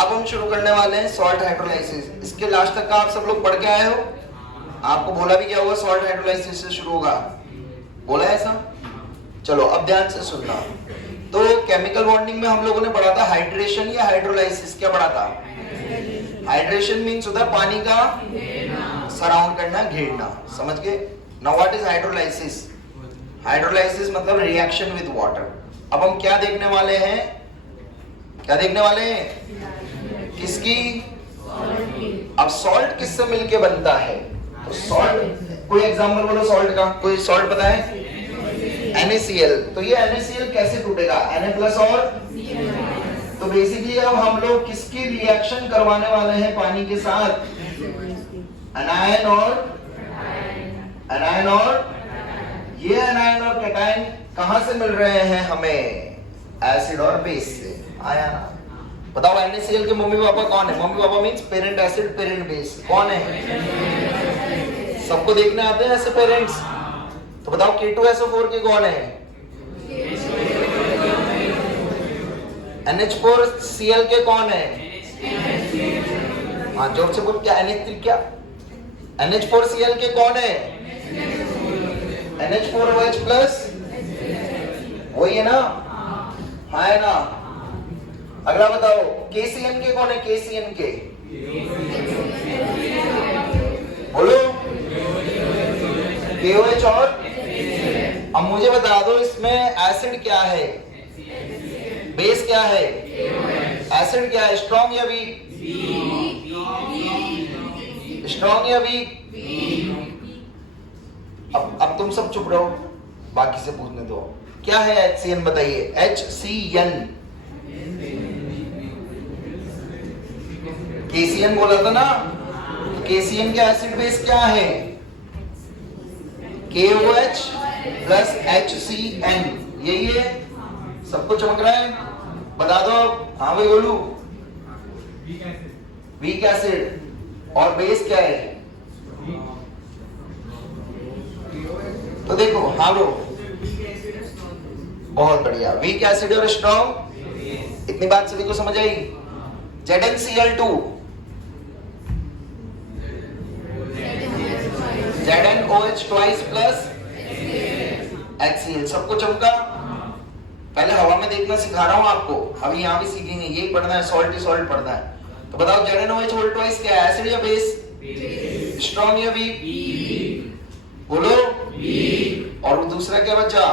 अब हम शुरू करने वाले हैं सॉल्ट हाइड्रोलाइसिस। इसके लास्ट तक का आप सब लोग पढ़ के आए हो। आपको बोला भी क्या होगा, सॉल्ट हाइड्रोलाइसिस से शुरू होगा, बोला है ऐसा। चलो अब ध्यान से सुनना। तो केमिकल बॉन्डिंग में हम लोगों ने पढ़ा था हाइड्रेशन या हाइड्रोलाइसिस। क्या पढ़ा था? हाइड्रेशन मीन्स होता है पानी का सराउंड करना, घेरना, समझ गए। Now what is hydrolysis? Hydrolysis मतलब रिएक्शन विद वाटर। अब हम क्या देखने वाले हैं? क्या देखने वाले हैं? किसकी? अब सॉल्ट किससे मिलके बनता है? तो सॉल्ट, कोई एग्जांपल बोलो सॉल्ट का, कोई सॉल्ट पता है? NaCl। तो ये NaCl कैसे टूटेगा? Na+ और तो बेसिकली अब हम लोग किसकी रिएक्शन करवाने वाले हैं पानी के साथ? एनायन और ये एनायन और कैटायन कहां से मिल रहे हैं हमें? एसिड और बेस से। आया ना? बताओ NaCl के मम्मी पापा कौन है? Mummy papa means parent acid parent base. कौन है? सबको देखने आते हैं ऐसे पेरेंट्स? तो बताओ K2SO4 के कौन है? NH4Cl के कौन है? हाँ जोर से बोल। क्या NH3 क्या? NH4Cl के कौन है? NH4OH+, वही है ना? हाँ है ना? अगला बताओ KCN के कौन है? KCN के बोलो। KOH और अब मुझे बता दो इसमें एसिड क्या है, बेस क्या है, एसिड क्या है? स्ट्रॉन्ग या वीक? स्ट्रॉन्ग या वीक? अब तुम सब चुप रहो, बाकी से पूछने दो। क्या है HCN बताइए? HCN KCN बोला था ना? KCN के एसिड बेस क्या है? KOH plus HCN। यही है। सबको चमक रहा है? बता दो। हाँ भाई बोलू। वीक एसिड और बेस क्या है? तो देखो, हाँ ब्रो, बहुत बढ़िया। वीक एसिड और स्ट्रॉन्ग, इतनी बात सभी को समझ आई? ZnCl2, ZnOH twice plus HCl। सबको चमका? पहले हवा में देखना सिखा रहा हूं आपको, अभी यहाँ भी सीखेंगे। यही पढ़ना है, सॉल्ट ही सॉल्ट पढ़ना है। तो बताओ ZnOH whole twice क्या है? एसिड या बेस? स्ट्रॉन्ग या वीक? बोलो। और दूसरा क्या बचा?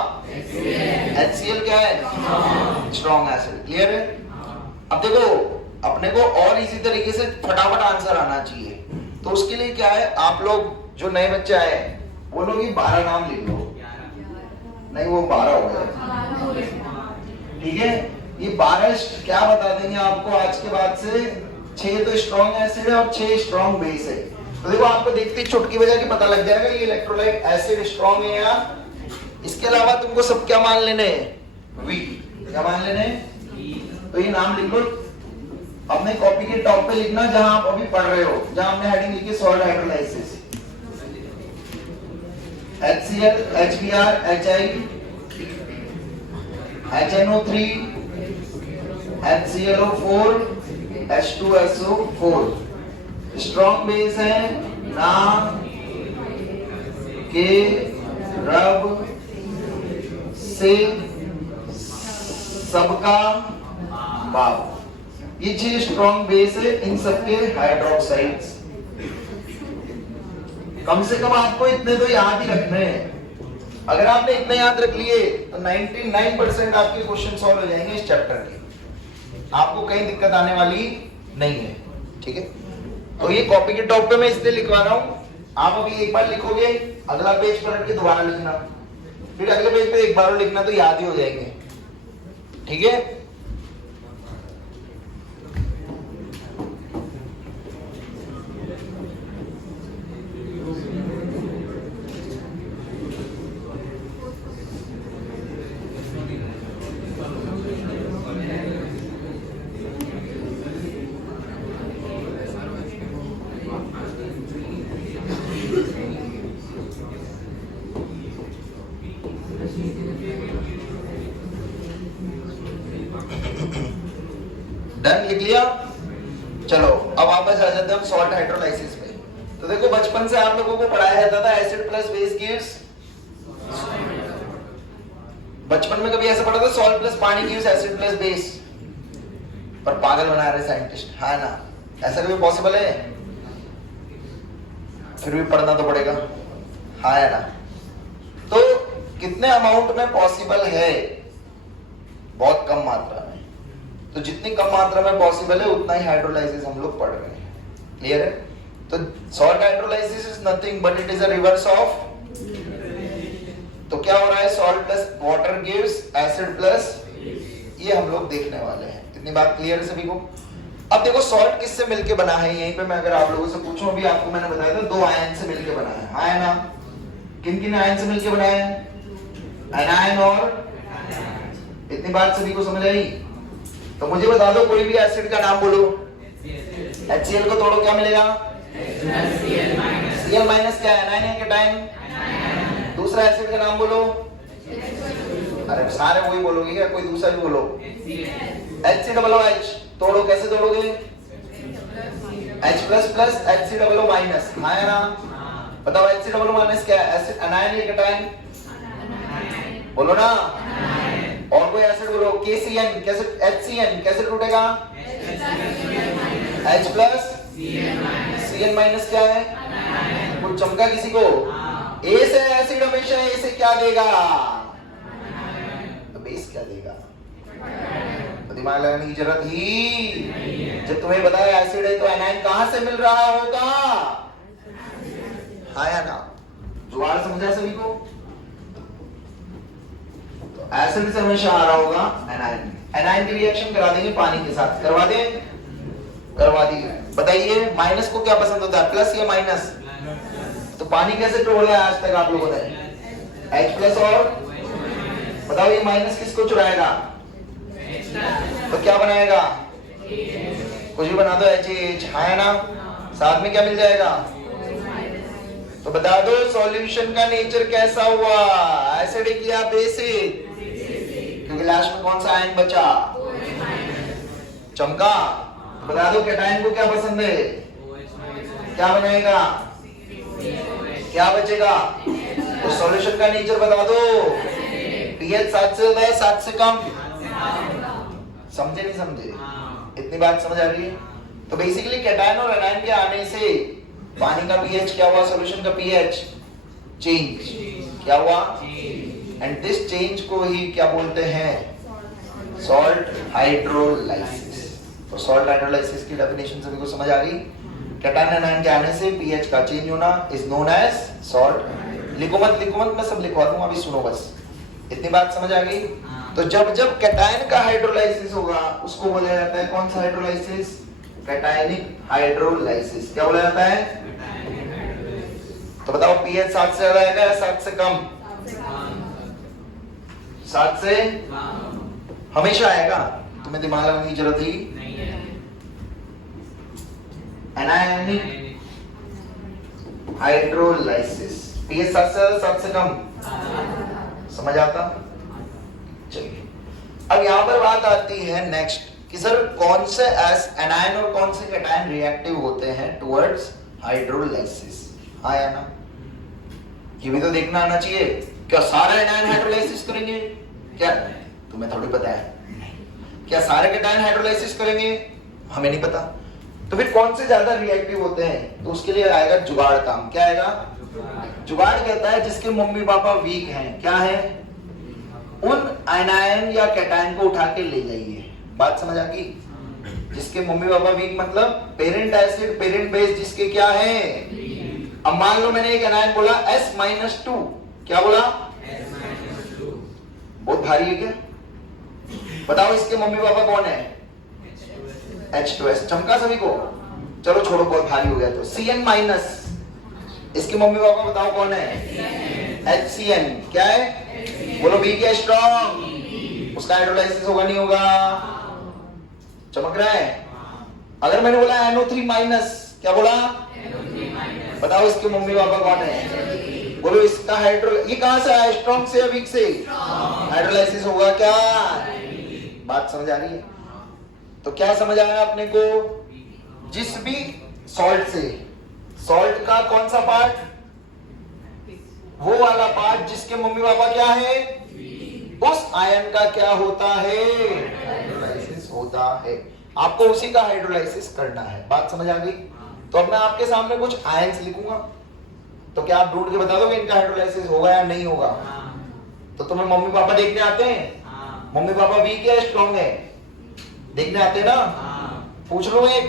HCl क्या है? Strong acid. क्लियर है? अब देखो, अपने को और इसी तरीके से फटाफट आंसर आना चाहिए। तो उसके लिए क्या है, आप लोग जो नए बच्चे आए वो लोग ये 12 नाम लिख लो। नहीं, वो 12 हो गए, ठीक है। ये 12 क्या बता देंगे आपको आज के बाद से? 6 तो स्ट्रॉन्ग एसिड है और 6 स्ट्रॉन्ग बेस है। तो देखो, आपको देखते ही चुटकी बजा के पता लग जाएगा ये इलेक्ट्रोलाइट एसिड स्ट्रॉन्ग है या। इसके अलावा तुमको सब क्या मान लेने? वीक। क्या मान लेने? तो ये नाम लिख लो अपने कॉपी के टॉप पे लिखना जहां आप अभी पढ़ रहे हो, जहां हमने हेडिंग लिखी salt hydrolysis. HCl, HBr, HI, HNO3, HClO4, H2SO4। Strong base है ना के रब से सबका बाप। ये 6 स्ट्रॉन्ग बेस है, इन सबके हाइड्रोक्साइड्स। कम से कम आपको इतने तो याद ही रखने हैं। अगर आपने इतने याद रख लिए तो 99% आपके क्वेश्चन सॉल्व हो जाएंगे इस चैप्टर के। आपको कहीं दिक्कत आने वाली नहीं है, ठीक है। तो ये कॉपी के टॉप पे मैं इसलिए लिखवा रहा हूं। आप अभी एक बार लिखोगे, अगला पेज पर हट के दोबारा लिखना, फिर अगले पेज पे एक बार और लिखना, तो याद ही हो जाएंगे, ठीक है। डन, लिख लिया? चलो अब वापस आ जाते हैं हम सॉल्ट हाइड्रोलाइसिस पे। तो देखो बचपन से आप लोगों को पढ़ाया जाता था एसिड प्लस बेस गिव्स, बचपन में कभी ऐसा पढ़ा था सॉल्ट प्लस पानी गिव्स एसिड प्लस बेस? पर पागल बना रहे साइंटिस्ट, है ना? ऐसा कभी पॉसिबल है? फिर भी पढ़ना तो पड़ेगा, है ना? तो कितने अमाउंट में पॉसिबल है? बहुत कम मात्रा में। तो जितनी कम मात्रा में पॉसिबल है उतना ही हाइड्रोलाइसिस हम लोग पढ़ रहे हैं। क्लियर है? तो salt hydrolysis is nothing but it is a reverse of. तो क्या हो रहा है? Salt plus water gives acid plus, ये हम लोग देखने वाले हैं। इतनी बात क्लियर है सभी को? अब देखो सॉल्ट किससे मिलके बना है? यहीं पे मैं अगर आप लोगों से पूछूं, अभी आपको मैंने बताया था 2 आयन से मिलके बना है, हाँ ना? किन किन आयन से मिलके बना है? एनायन और, इतनी बात सभी को समझ आई? तो मुझे बता दो कोई भी एसिड का नाम बोलो। HCl को तोड़ो क्या मिलेगा? Cl माइनस क्या है? एनायन है कैटायन? दूसरा एसिड का नाम बोलो। अरे सारे वही बोलोगे क्या? कोई दूसरा भी बोलो। HCOOH तोड़ो, कैसे तोड़ोगे? H plus plus HCOO minus, हाँ है ना? बताओ HCOO माइनस क्या है? एसिड, एनायन या कैटायन? बोलो ना। और कोई एसिड बोलो। KCN कैसे? HCN कैसे टूटेगा? H प्लस Cn माइनस क्या है? कुछ चमका किसी को? A से एसिड हमेशा A से क्या देगा? तो बेस क्या देगा? तो दिमाग लगाने की जरूरत ही, जब तुम्हें बताया एसिड है तो एनायन कहां से मिल रहा होगा? हाँ या ना? जुगाड़ समझा सभी को? तो एसिड से हमेशा आ रहा होगा एनायन। एनायन की रिएक्शन करा देंगे पानी के साथ, करवा दें? करवा दी। बताइए माइनस को क्या पसंद होता है, प्लस या माइनस? तो पानी कैसे तोड़ा है आज तक आप लोगों ने? H प्लस और, बताओ ये माइनस किसको चुराएगा? तो क्या बनाएगा? कुछ भी बना दो HH, है ना? साथ में क्या मिल जाएगा? तो बता दो सॉल्यूशन का नेचर कैसा हुआ, एसिडिक या बेसिक? क्योंकि लास्ट में कौन सा आयन बचा? चमका। तो बता दो कैटायन को क्या पसंद है? क्या बनाएगा? क्या बचेगा? तो सॉल्यूशन का नेचर बता दो। pH 7 से होता है, 7 से कम? समझे नहीं समझे? इतनी बात समझ आ रही है? तो बेसिकली कैटायन और एनायन के आने से पानी का pH क्या हुआ? सॉल्यूशन का pH चेंज क्या हुआ? एंड दिस चेंज को ही क्या बोलते हैं? Salt hydrolysis. तो सॉल्ट हाइड्रोलाइसिस की डेफिनेशन सभी को समझ आ गई? कैटायन एनायन के आने से pH का चेंज होना इज नोन एज सॉल्ट। लिखो मत मैं सब लिखवा दूंगा, अभी सुनो बस। इतनी बात समझ आ गई? तो जब जब कैटायन का हाइड्रोलाइसिस होगा उसको बोला जाता है कौन सा हाइड्रोलाइसिस? Cationic hydrolysis. क्या बोला जाता है? तो बताओ pH 7 से ज्यादा आएगा या 7 से कम? 7 से हमेशा आएगा, तुम्हें दिमाग लगाने की जरूरत ही एनायनिक हाइड्रोलाइसिस। pH 7 से ज्यादा 7 से कम? समझ आता? चलिए अब यहां पर बात आती है नेक्स्ट कि सर कौन से एनायन और कौन से कैटायन रिएक्टिव होते हैं टुवर्ड्स हाइड्रोलाइसिस, हाँ या ना? ये भी तो देखना आना चाहिए। क्या सारे एनायन हाइड्रोलाइसिस करेंगे? क्या तुम्हें थोड़ी पता है? क्या सारे कैटायन हाइड्रोलाइसिस करेंगे? हमें नहीं पता। तो फिर कौन से ज्यादा रिएक्टिव होते हैं? तो उसके लिए आएगा जुगाड़ काम। क्या आएगा? जुगाड़ कहता है जिसके मम्मी पापा वीक हैं, क्या है? उन एनायन या कैटायन को उठा के ले जाइए। बात समझ आ गई? जिसके मम्मी पापा वीक मतलब पेरेंट एसिड पेरेंट बेस जिसके क्या है? अब मान लो मैंने एक एनायन बोला S-2, क्या बोला? बहुत भारी है क्या? बताओ इसके मम्मी पापा कौन है? H2S। चमका सभी को? चलो छोड़ो, बहुत भारी हो गया। तो Cn-, इसके मम्मी पापा बताओ कौन है? HCN। क्या है? बोलो वीक या स्ट्रॉन्ग? उसका हाइड्रोलाइसिस होगा नहीं होगा? चमक रहा है? अगर मैंने बोला NO3-, क्या बोला? बताओ इसके मम्मी पापा कौन है? बोलो इसका ये कहां से आया? स्ट्रॉन्ग से या वीक से? हाइड्रोलाइसिस होगा क्या? बात समझ आ रही है? तो क्या समझ आया अपने को? जिस भी सॉल्ट से, सॉल्ट का कौन सा पार्ट, वो वाला पार्ट जिसके मम्मी पापा क्या है, उस आयन का क्या होता है, हाइड्रोलाइसिस होता है। आपको उसी का हाइड्रोलाइसिस करना है। बात समझ आ गई? तो अब मैं आपके सामने कुछ आयन्स लिखूंगा, तो क्या आप ढूंढ के बता दोगे इनका हाइड्रोलाइसिस होगा या नहीं होगा? तो तुम्हें मम्मी पापा देखने आते हैं? मम्मी पापा वीक है स्ट्रॉन्ग है, देखने आते हैं ना? पूछ लो एक,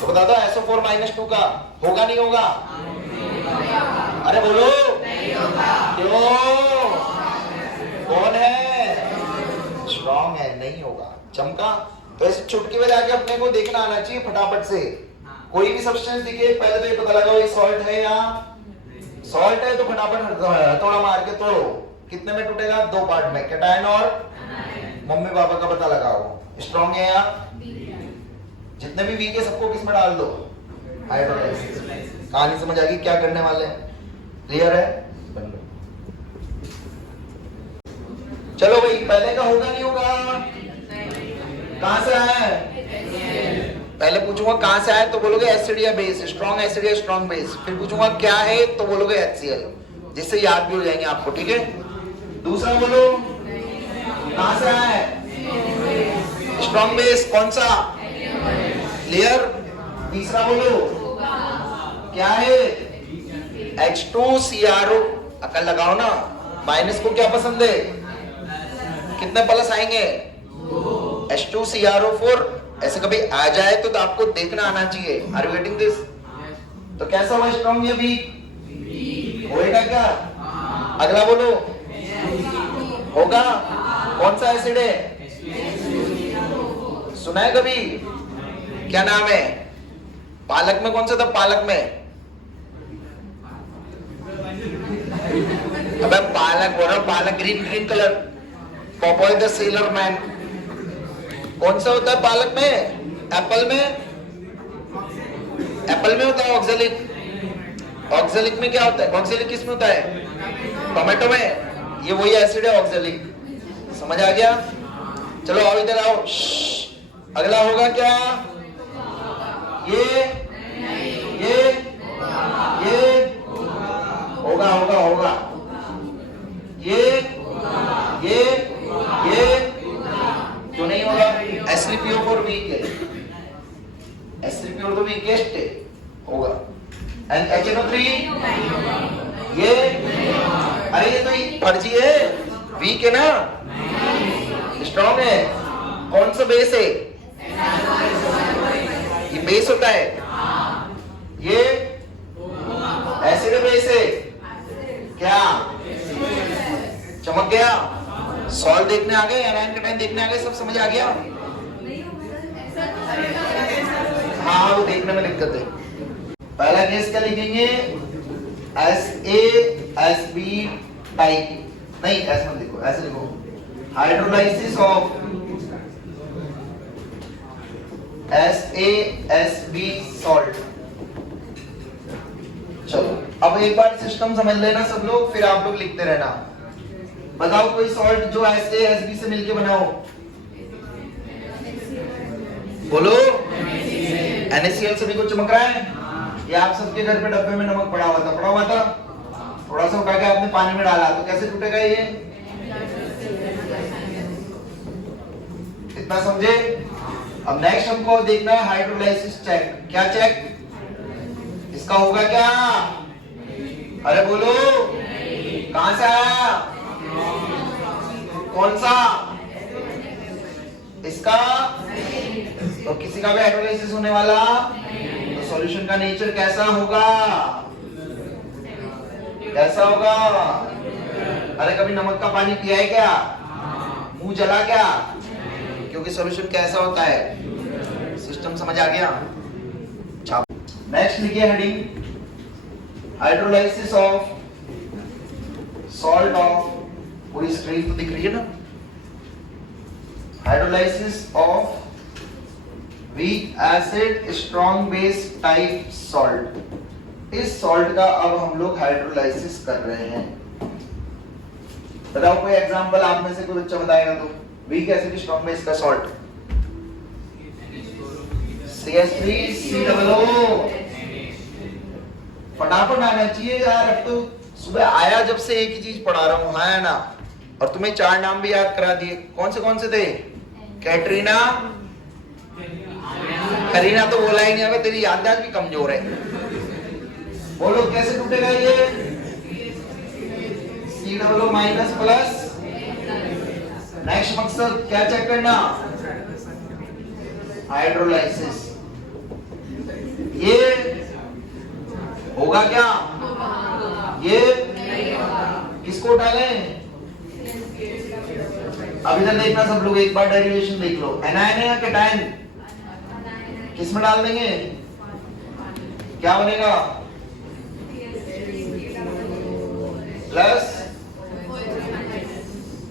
तो बता दो SO4-2 का होगा नहीं होगा? अरे बोलो नहीं होगा। क्यों? कौन है स्ट्रॉन्ग है? नहीं होगा। चमका? तो ऐसे चुटकी में जाके अपने को देखना आना चाहिए फटाफट से। कोई भी सब्सटेंस दिखे पहले तो ये पता लगाओ ये सॉल्ट है या सॉल्ट है, तो फटाफट हथौड़ा मार के तोड़ो। कितने में टूटेगा? 2 पार्ट में, कैटायन और मम्मी पापा का पता लगाओ, स्ट्रॉन्ग है या जितने भी वीक है सबको किस में डाल दो, हाइड्रोलाइसिस। कहानी समझ आ गई क्या करने वाले हैं? क्लियर है? चलो भाई, पहले का होगा नहीं होगा? कहां से आया है? पहले पूछूंगा कहां से आया तो बोलोगे एसिड या बेस, स्ट्रॉन्ग एसिड या स्ट्रॉन्ग बेस। फिर पूछूंगा क्या है तो बोलोगे HCl, जिससे याद भी हो जाएंगे आपको। ठीक है? दूसरा बोलो कहां से आया है? स्ट्रॉन्ग बेस कौन सा? क्लियर? तीसरा बोलो क्या है? H2CrO। अकल लगाओ ना, माइनस को क्या पसंद है? कितने प्लस आएंगे? H2CrO4। ऐसे कभी आ जाए तो आपको देखना आना चाहिए। Are you getting this? तो कैसा हुआ स्ट्रॉन्ग या वीक? होएगा क्या? अगला बोलो होगा। कौन सा एसिड है? सुना है कभी? क्या नाम है? पालक में कौन सा था? पालक में अबे पालक बोल रहा, पालक green green colour, Popeye the sailor man. कौन सा होता है पालक में? एप्पल में? एप्पल में होता है ऑक्सैलिक। ऑक्सैलिक में क्या होता है? ऑक्सैलिक किस में होता है? टोमेटो में। ये वही एसिड है ऑक्सैलिक। समझ आ गया? चलो आओ इधर आओ। अगला होगा क्या? ये होगा होगा होगा। ये क्यों नहीं होगा? SiO4 वीक है, SiO4 तो वीकेस्ट है, होगा। एंड HNO3 ये, अरे ये तो फर्जी है, वीक है ना, स्ट्रॉन्ग है। कौन सा बेस है? ये बेस होता है, ये एसिड बेस है क्या? चमक गया? सॉल्ट देखने आ गए, एनायन कैटायन देखने आ गए, सब समझ आ गया? हाँ, वो देखने में दिक्कत है। पहला केस क्या लिखेंगे? SaSb type. नहीं ऐसा मत लिखो, ऐसे लिखो हाइड्रोलाइसिस ऑफ SaSb सॉल्ट। चलो अब एक बार सिस्टम समझ लेना सब लोग, फिर आप लोग लिखते रहना। बताओ कोई सॉल्ट जो SaSb से मिलके बना हो। बोलो। NaCl सभी को चमक रहा है? ये आप सबके घर पे डब्बे में नमक पड़ा हुआ था, थोड़ा सा उठा के आपने पानी में डाला तो कैसे टूटेगा ये? इतना समझे? अब नेक्स्ट हमको देखना है हाइड्रोलाइसिस चेक। क्या चेक? इसका होगा क्या? अरे बोलो कहां से आया? कौन सा? इसका? तो किसी का भी हाइड्रोलाइसिस होने वाला, तो सॉल्यूशन का नेचर कैसा होगा? कैसा होगा? अरे कभी नमक का पानी पिया है क्या? मुंह जला क्या? क्योंकि सॉल्यूशन कैसा होता है? सिस्टम समझ आ गया? नेक्स्ट लिखिए heading, hydrolysis of salt of, पूरी स्क्रीन तो दिख रही है ना? Hydrolysis of weak acid strong base type salt. इस सॉल्ट का अब हम लोग हाइड्रोलाइसिस कर रहे हैं। बताओ कोई एग्जांपल आप में से कोई बच्चा बताएगा तो। वीक एसिड स्ट्रॉन्ग बेस का सॉल्ट CH3COO। फटाफट आना चाहिए यार, अब तो सुबह आया जब से एक ही चीज पढ़ा रहा हूँ, हाँ ना। और तुम्हें 4 नाम भी याद करा दिए। कौन से थे? कैटरीना, करीना तो बोला ही नहीं। अबे तेरी याददाश्त भी कमजोर है। बोलो कैसे टूटेगा ये? COO minus plus. नेक्स्ट मकसद क्या चेक करना? हाइड्रोलाइसिस। ये होगा क्या? ये किसको डालें? अब इधर देखना सब लोग, एक बार डेरिवेशन देख लो। एनायन है या कैटायन? किस में डाल देंगे? क्या बनेगा? प्लस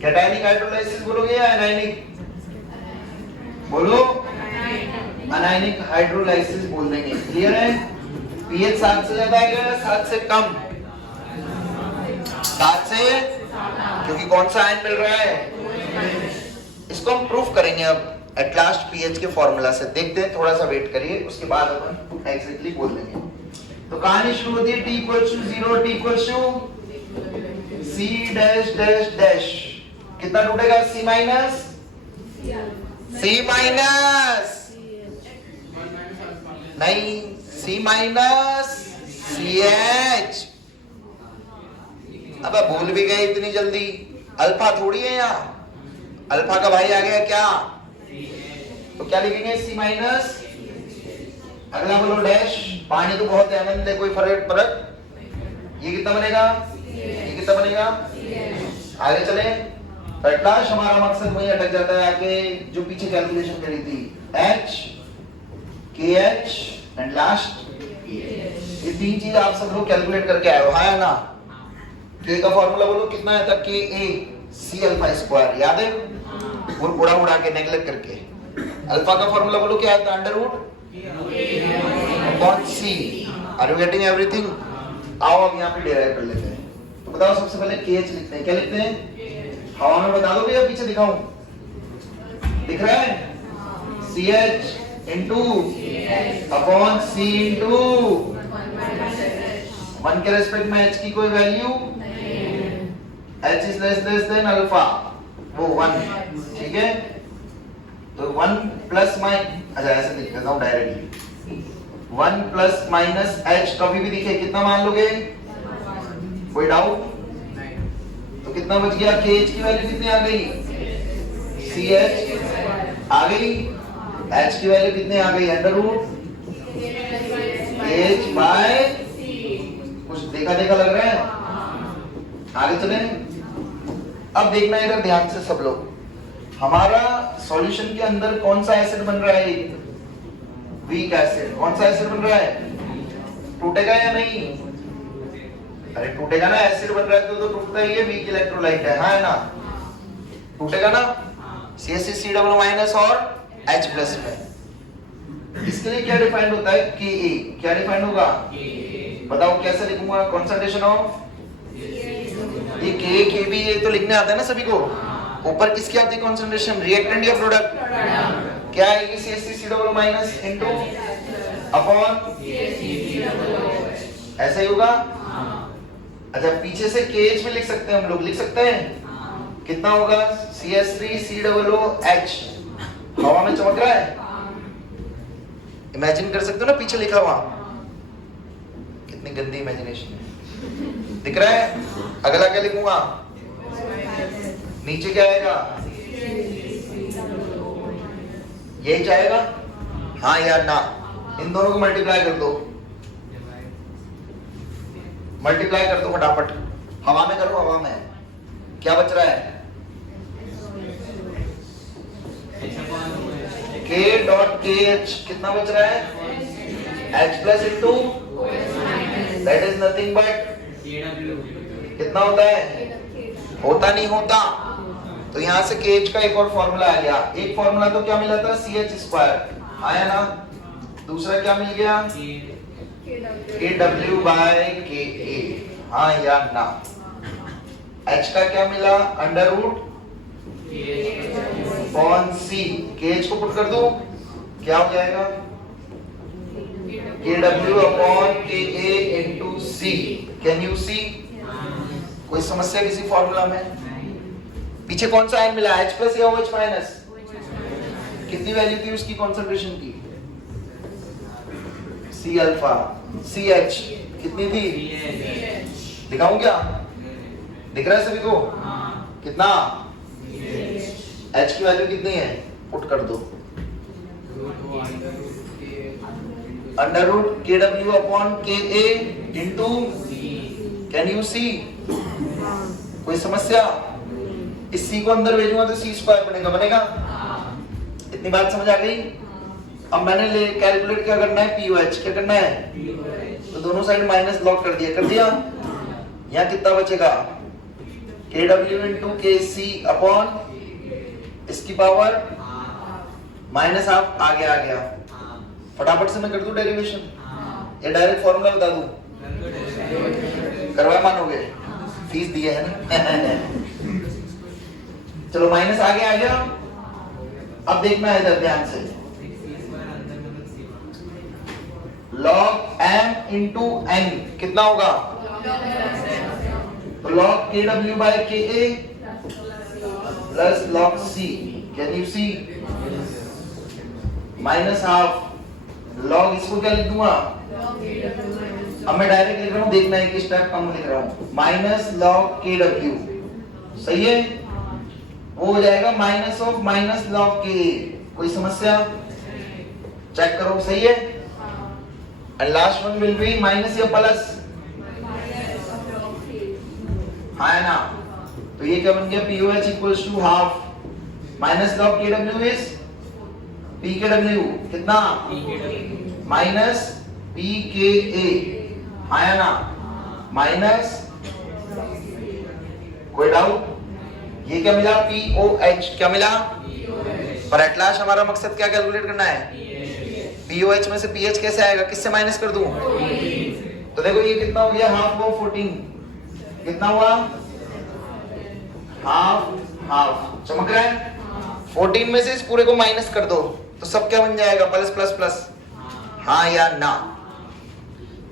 कैटायनिक हाइड्रोलाइसिस बोलोगे या एनायनिक? बोलो, अनायनिक हाइड्रोलाइसिस बोल देंगे। क्लियर है? पीएच 7 से ज्यादा आएगा या 7 से कम? 7 से, क्योंकि कौन सा आयन मिल रहा है? इसको हम प्रूफ करेंगे अब एट लास्ट पीएच के फॉर्मूला से। देखते हैं, थोड़ा सा वेट करिए, उसके बाद अपन एग्जैक्टली बोल देंगे। तो कहानी शुरू होती है T = 0, T = C dash dash dash. कितना टूटेगा? C माइनस नहीं, C माइनस CH। अब भूल भी गए इतनी जल्दी। अल्फा थोड़ी है यहाँ, अल्फा का भाई आ गया क्या? तो क्या लिखेंगे? C माइनस, अगला बोलो डैश। पानी तो बहुत है, आनंद है, कोई फर्क। ये कितना बनेगा? ये कितना बनेगा? आगे चले। एट लास्ट हमारा मकसद वही अटक जाता है आके, जो पीछे कैलकुलेशन करी थी। H, KH एंड लास्ट ये 3 चीज आप सब लोग कैलकुलेट करके आए हो, हाँ ना? K का फॉर्मूला बोलो कितना है था? KA C∝²। याद है? वो उड़ा के नेगलेक्ट करके। अल्फा का फॉर्मूला बोलो क्या आता है? √C। Are you getting everything? आओ अब यहाँ पे डिराइव कर लेते हैं। तो बताओ, सबसे पहले KH लिखते हैं। क्या लिखते हैं? हवा में बता दोगे या पीछे दिखाऊं? दिख रहा है? CH into upon C into 1 के रेस्पेक्ट में H की कोई value? H is less than alpha, वो 1। ठीक है, तो 1 प्लस माइनस, अच्छा ऐसे लिख देता हूँ डायरेक्टली। 1 प्लस माइनस H कभी भी दिखे कितना मान लोगे? कोई डाउट? तो कितना बच गया? KH की वैल्यू कितनी आ गई? CH आ गई। H की वैल्यू कितनी आ गई? √KH बाय, कुछ देखा लग रहा है? आगे चले। अब देखना इधर ध्यान से सब लोग, हमारा सॉल्यूशन के अंदर कौन सा एसिड बन रहा है? Weak acid. कौन सा एसिड बन रहा है? टूटेगा या नहीं? अरे टूटेगा ना, एसिड बन रहा है तो टूटता ही है, वीक इलेक्ट्रोलाइट है, हाँ ना? टूटेगा ना? CH3COO- और H प्लस में। इसके लिए क्या डिफाइंड होता है? Ka। क्या डिफाइंड होगा? बताओ कैसे लिखूंगा? कंसंट्रेशन ऑफ, ये Kb ये तो लिखने आता है ना सभी को। ऊपर किसकी आती है कंसंट्रेशन? रिएक्टेंट या प्रोडक्ट? क्या आएगी? CH3COO- इनटू अपॉन, ऐसा ही होगा। अच्छा पीछे से KH में लिख सकते हैं हम लोग, लिख सकते हैं। कितना होगा? CH3COOH। हवा में चमक रहा है, इमेजिन कर सकते हो ना पीछे लिखा हुआ। कितनी गंदी इमेजिनेशन है। दिख रहा है? अगला क्या लिखूंगा? नीचे क्या आएगा? यही जाएगा? हाँ यार ना, इन दोनों को मल्टीप्लाई कर दो, मल्टीप्लाई कर दो फटाफट। हवा में करो, हवा में क्या बच रहा है? K.KH कितना बच रहा है? H plus into, that is nothing but कितना होता है? होता नहीं होता। तो यहाँ से KH का एक और फॉर्मूला आ गया। एक फॉर्मूला तो क्या मिला था? CH² आया ना? दूसरा क्या मिल गया? KW/KA। हाँ या ना? H का क्या मिला? √C। KH को पुट कर दो, क्या हो जाएगा? KW upon KA into C. Can you see? कोई समस्या किसी फॉर्मूला में? पीछे कौन सा आयन मिला, H प्लस या OH माइनस? कितनी वैल्यू थी उसकी कॉन्सेंट्रेशन की? C अल्फा, CH कितनी थी? दिखाऊं क्या? दिख रहा है सभी को? कितना? H की वैल्यू कितनी है? पुट कर दो। Under root KW upon KA into, can you see? कोई समस्या? इस C को अंदर भेजूंगा तो C स्क्वायर बनेगा? इतनी बात समझ आ गई? अब मैंने ले कैलकुलेट क्या करना है, POH क्या करना है, तो दोनों साइड माइनस लॉक कर दिया। यहाँ कितना बचेगा, KW इंटू KC अपॉन इसकी पावर माइनस हाफ, आ गया। फटाफट से मैं कर दूं डेरिवेशन या डायरेक्ट फॉर्मूला बता दूं? करवा मानोगे, फीस दिया है ना। चलो माइनस आ गया। अब देखना है इधर ध्यान से, log m इंटू n कितना होगा, तो log KW by KA plus log C, can you see? Minus half log, इसको क्या लिख दूंगा, अब मैं डायरेक्ट लिख रहा हूं, देखना है कि स्टेप कम लिख रहा हूं, माइनस log KW, सही है, वो हो जाएगा minus of minus log KA। कोई समस्या? चेक करो, सही है। And last one will be minus या प्लस, हाँ है ना, तो ये क्या बन गया, POH equals to half minus log KW is PKW कितना, माइनस PKA, आया ना, माइनस, कोई डाउट? ये क्या मिला, POH क्या मिला, पर एट लास्ट हमारा मकसद क्या कैलकुलेट करना है, POH में से PH कैसे आएगा, किससे माइनस कर दूं, तो देखो ये कितना हो गया, हाफ ऑफ 14, कितना हुआ, हाफ, चमक रहा है, 14 में से इस पूरे को माइनस कर दो तो सब क्या बन जाएगा, प्लस प्लस प्लस, हाँ या ना,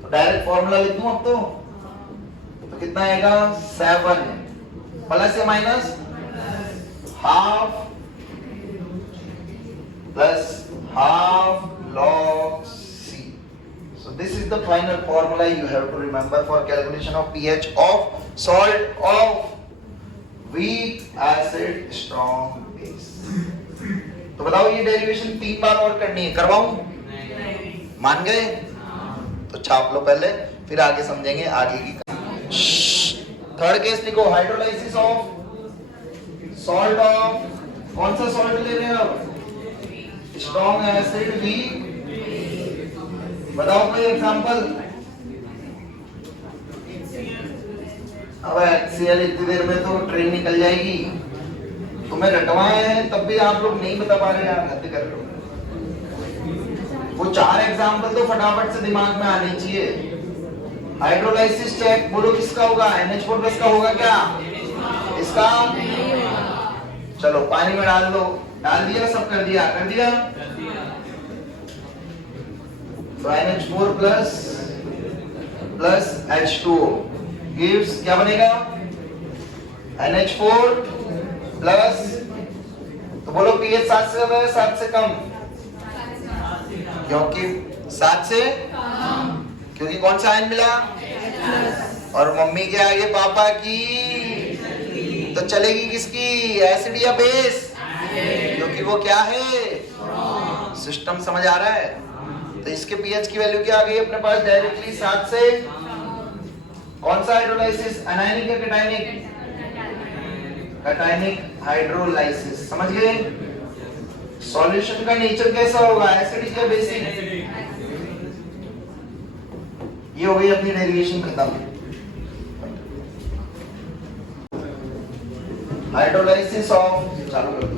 तो डायरेक्ट फॉर्मूला लिख दूं अब तो कितना आएगा, 7 प्लस या minus, half plus half log C. So this is the final formula you have to remember for calculation of pH of salt of weak acid strong base. तो बताओ ये डेरिवेशन 3 बार और करनी है, करवाऊं? मान गए? तो छाप लो पहले, फिर आगे समझेंगे आगे की। थर्ड केस लिखो, हाइड्रोलाइसिस ऑफ सॉल्ट ऑफ, कौन सा सॉल्ट ले रहे हो, स्ट्रॉन्ग एसिड वीक, बताओ कोई एग्जांपल। अब HCl इतनी देर में तो ट्रेन निकल जाएगी, तुम्हें रटवाए हैं तब भी आप लोग नहीं बता पा रहे यार, हद कर लो। वो 4 एग्जांपल तो फटाफट से दिमाग में आने चाहिए। हाइड्रोलाइसिस चेक बोलो किसका होगा, NH4+ का होगा क्या, इसका, चलो पानी में डाल दो, डाल दिया, सब कर दिया, तो NH4 प्लस H2O gives क्या बनेगा, NH4 प्लस, तो बोलो pH 7 से ज्यादा है 7 से कम, क्योंकि 7 से क्योंकि कौन सा आयन मिला, और मम्मी के आगे पापा की, तो चलेगी किसकी, एसिड या बेस, क्योंकि वो क्या है, सिस्टम समझ आ रहा है। तो इसके pH की वैल्यू क्या आ गई अपने पास डायरेक्टली 7 से, कौन सा हाइड्रोलाइसिस, एनायनिक या कैटायनिक, कैटायनिक हाइड्रोलाइसिस, समझ गए। सॉल्यूशन का नेचर कैसा होगा, एसिडिक या बेसिक, ये हो गई अपनी डेरिवेशन खत्म। हाइड्रोलाइसिस ऑफ, चालू कर दो,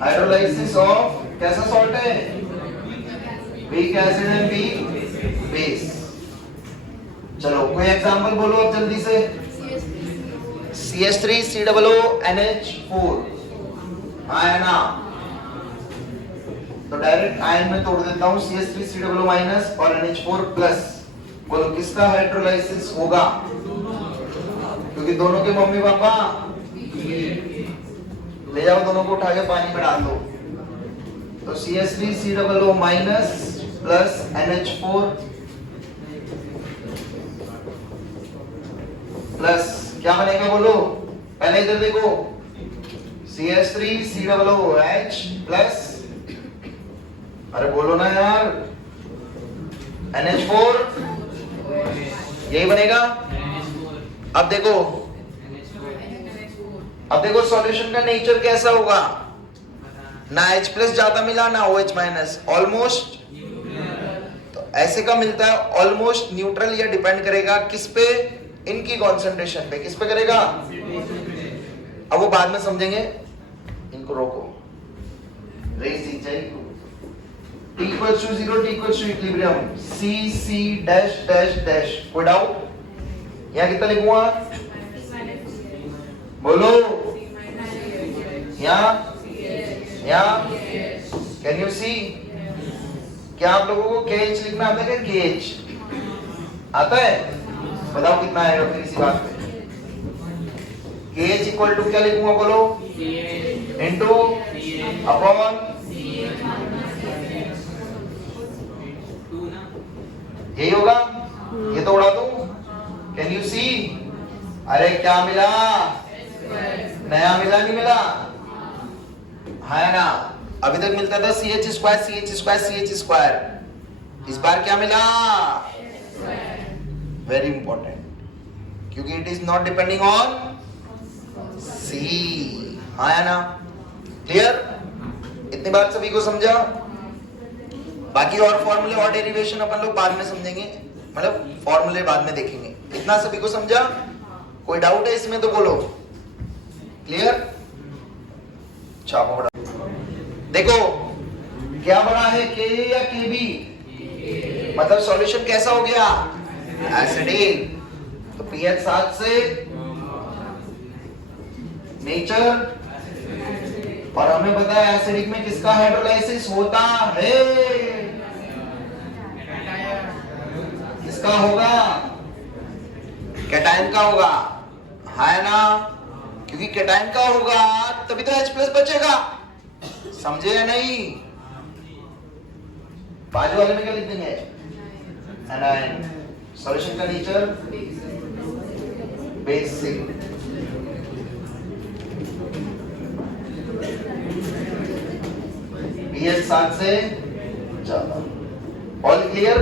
हाइड्रोलाइसिस ऑफ कैसा सॉल्ट है, weak acid and weak base. चलो कोई एग्जांपल बोलो अब जल्दी से, CH3 COO NH4, हाँ है ना, तो डायरेक्ट आयन में तोड़ देता हूँ CH3COO माइनस और NH4 प्लस। बोलो किसका हाइड्रोलाइसिस होगा? क्योंकि दोनों के मम्मी पापा, ले जाओ दोनों को उठा के पानी में डाल दो। तो CH3COO minus plus NH4 plus क्या बनेगा बोलो? पहले इधर देखो, CH3COOH प्लस, अरे बोलो ना यार, NH4 यही बनेगा। अब देखो सॉल्यूशन का नेचर कैसा होगा, ना H प्लस ज्यादा मिला ना OH माइनस, ऑलमोस्ट। तो ऐसे का मिलता है ऑलमोस्ट न्यूट्रल। या डिपेंड करेगा किस पे? इनकी कॉन्सेंट्रेशन पे। किस पे करेगा? अब वो बाद में समझेंगे, इनको रोको। रेस सीख जाएगी। T equals to 0, T equals to equilibrium, C dash dash dash. कोई डाउट? यहाँ कितना लिखूंगा? बोलो यहाँ कैन यू सी? क्या आप लोगों को KH लिखना आता है? क्या KH आता है? बताओ कितना आएगा फिर इसी बात पे। KH इक्वल टू क्या लिखूंगा बोलो? इनटू अपॉन यही होगा। ये तो उड़ा दूं। कैन यू सी? अरे क्या मिला? नया मिला नहीं मिला? है ना? अभी तक मिलता था CH स्क्वायर। इस बार क्या मिला? वेरी इंपॉर्टेंट, क्योंकि it is not depending on C। हाँ है ना? क्लियर? इतनी बात सभी को समझा? बाकी और फॉर्मूले और डेरिवेशन अपन लोग बाद में समझेंगे, मतलब फॉर्मूले बाद में देखेंगे। इतना सभी को समझा? कोई डाउट है इसमें तो बोलो। क्लियर? छापो बड़ा। देखो क्या बना है, Ka या Kb? मतलब सॉल्यूशन कैसा हो गया? एसिडिक। तो pH 7 से नेचर, और हमें पता है एसिडिक में किसका हाइड्रोलाइसिस होता है? किसका होगा? कैटायन का होगा, है ना? क्योंकि कैटायन का होगा तभी तो H प्लस बचेगा। समझे या नहीं? बाजू वाले में क्या लिख देंगे? एनायन। सॉल्यूशन का नेचर बेसिक। pH 7 से ज्यादा। All clear?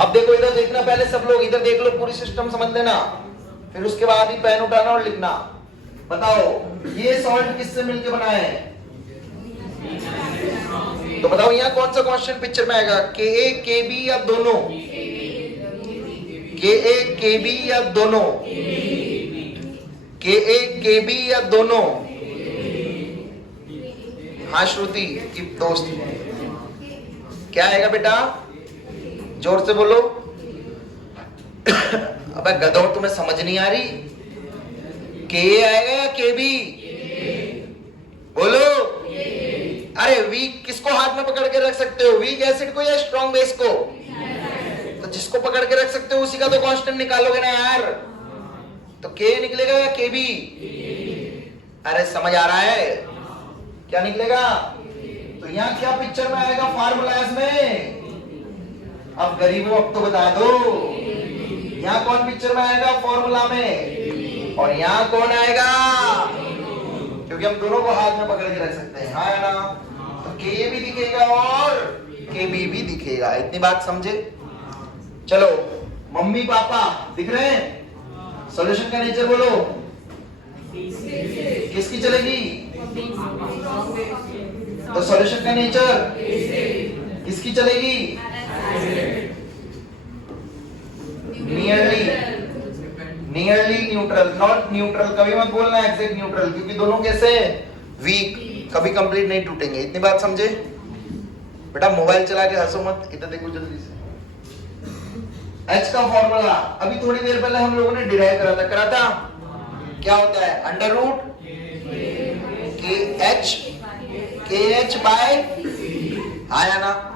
अब देखो इधर देखना, पहले सब लोग इधर देख लो, पूरी सिस्टम समझ लेना, फिर उसके बाद ही पेन उठाना और लिखना। बताओ ये सॉल्ट किससे मिलके बना है? तो बताओ यहाँ कौन सा क्वेश्चन पिक्चर में आएगा? Ka Kb या दोनों? Ka Kb या दोनों? Ka Kb या दोनों? हाँ श्रुति की दोस्त, क्या आएगा बेटा? जोर से बोलो। अबे गधों, तुम्हें समझ नहीं आ रही? Ka आएगा या Kb? बोलो। अरे वीक किसको हाथ में पकड़ के रख सकते हो? वीक एसिड को या स्ट्रॉन्ग बेस को? तो जिसको पकड़ के रख सकते हो उसी का तो कांस्टेंट निकालोगे ना यार। तो K निकलेगा या Kb? अरे समझ आ रहा है? क्या निकलेगा? तो यहाँ क्या पिक्चर में आएगा फार्मूलाज में? अब गरीबों अब तो बता दो, यहाँ कौन पिक्चर में आएगा फॉर्मूला में, और यहाँ कौन आएगा? क्योंकि हम दोनों को हाथ में पकड़ के रख सकते हैं, हाँ ना? तो Ka भी दिखेगा और Kb भी दिखेगा। इतनी बात समझे? चलो मम्मी पापा दिख रहे हैं? सॉल्यूशन का नेचर बोलो। किसकी चलेगी? तो सॉल्यूशन का नेचर किसकी चलेगी? Nearly neutral, not neutral. कभी मत बोलना एग्जैक्ट न्यूट्रल, क्योंकि दोनों कैसे? वीक, कभी कंप्लीट नहीं टूटेंगे। इतनी बात समझे? बेटा मोबाइल चला के हंसो मत, इधर देखो जल्दी से। H का फॉर्मूला अभी थोड़ी देर पहले हम लोगों ने डिराइव करा था। क्या होता है? अंडर रूट K के एच बाय, आया ना।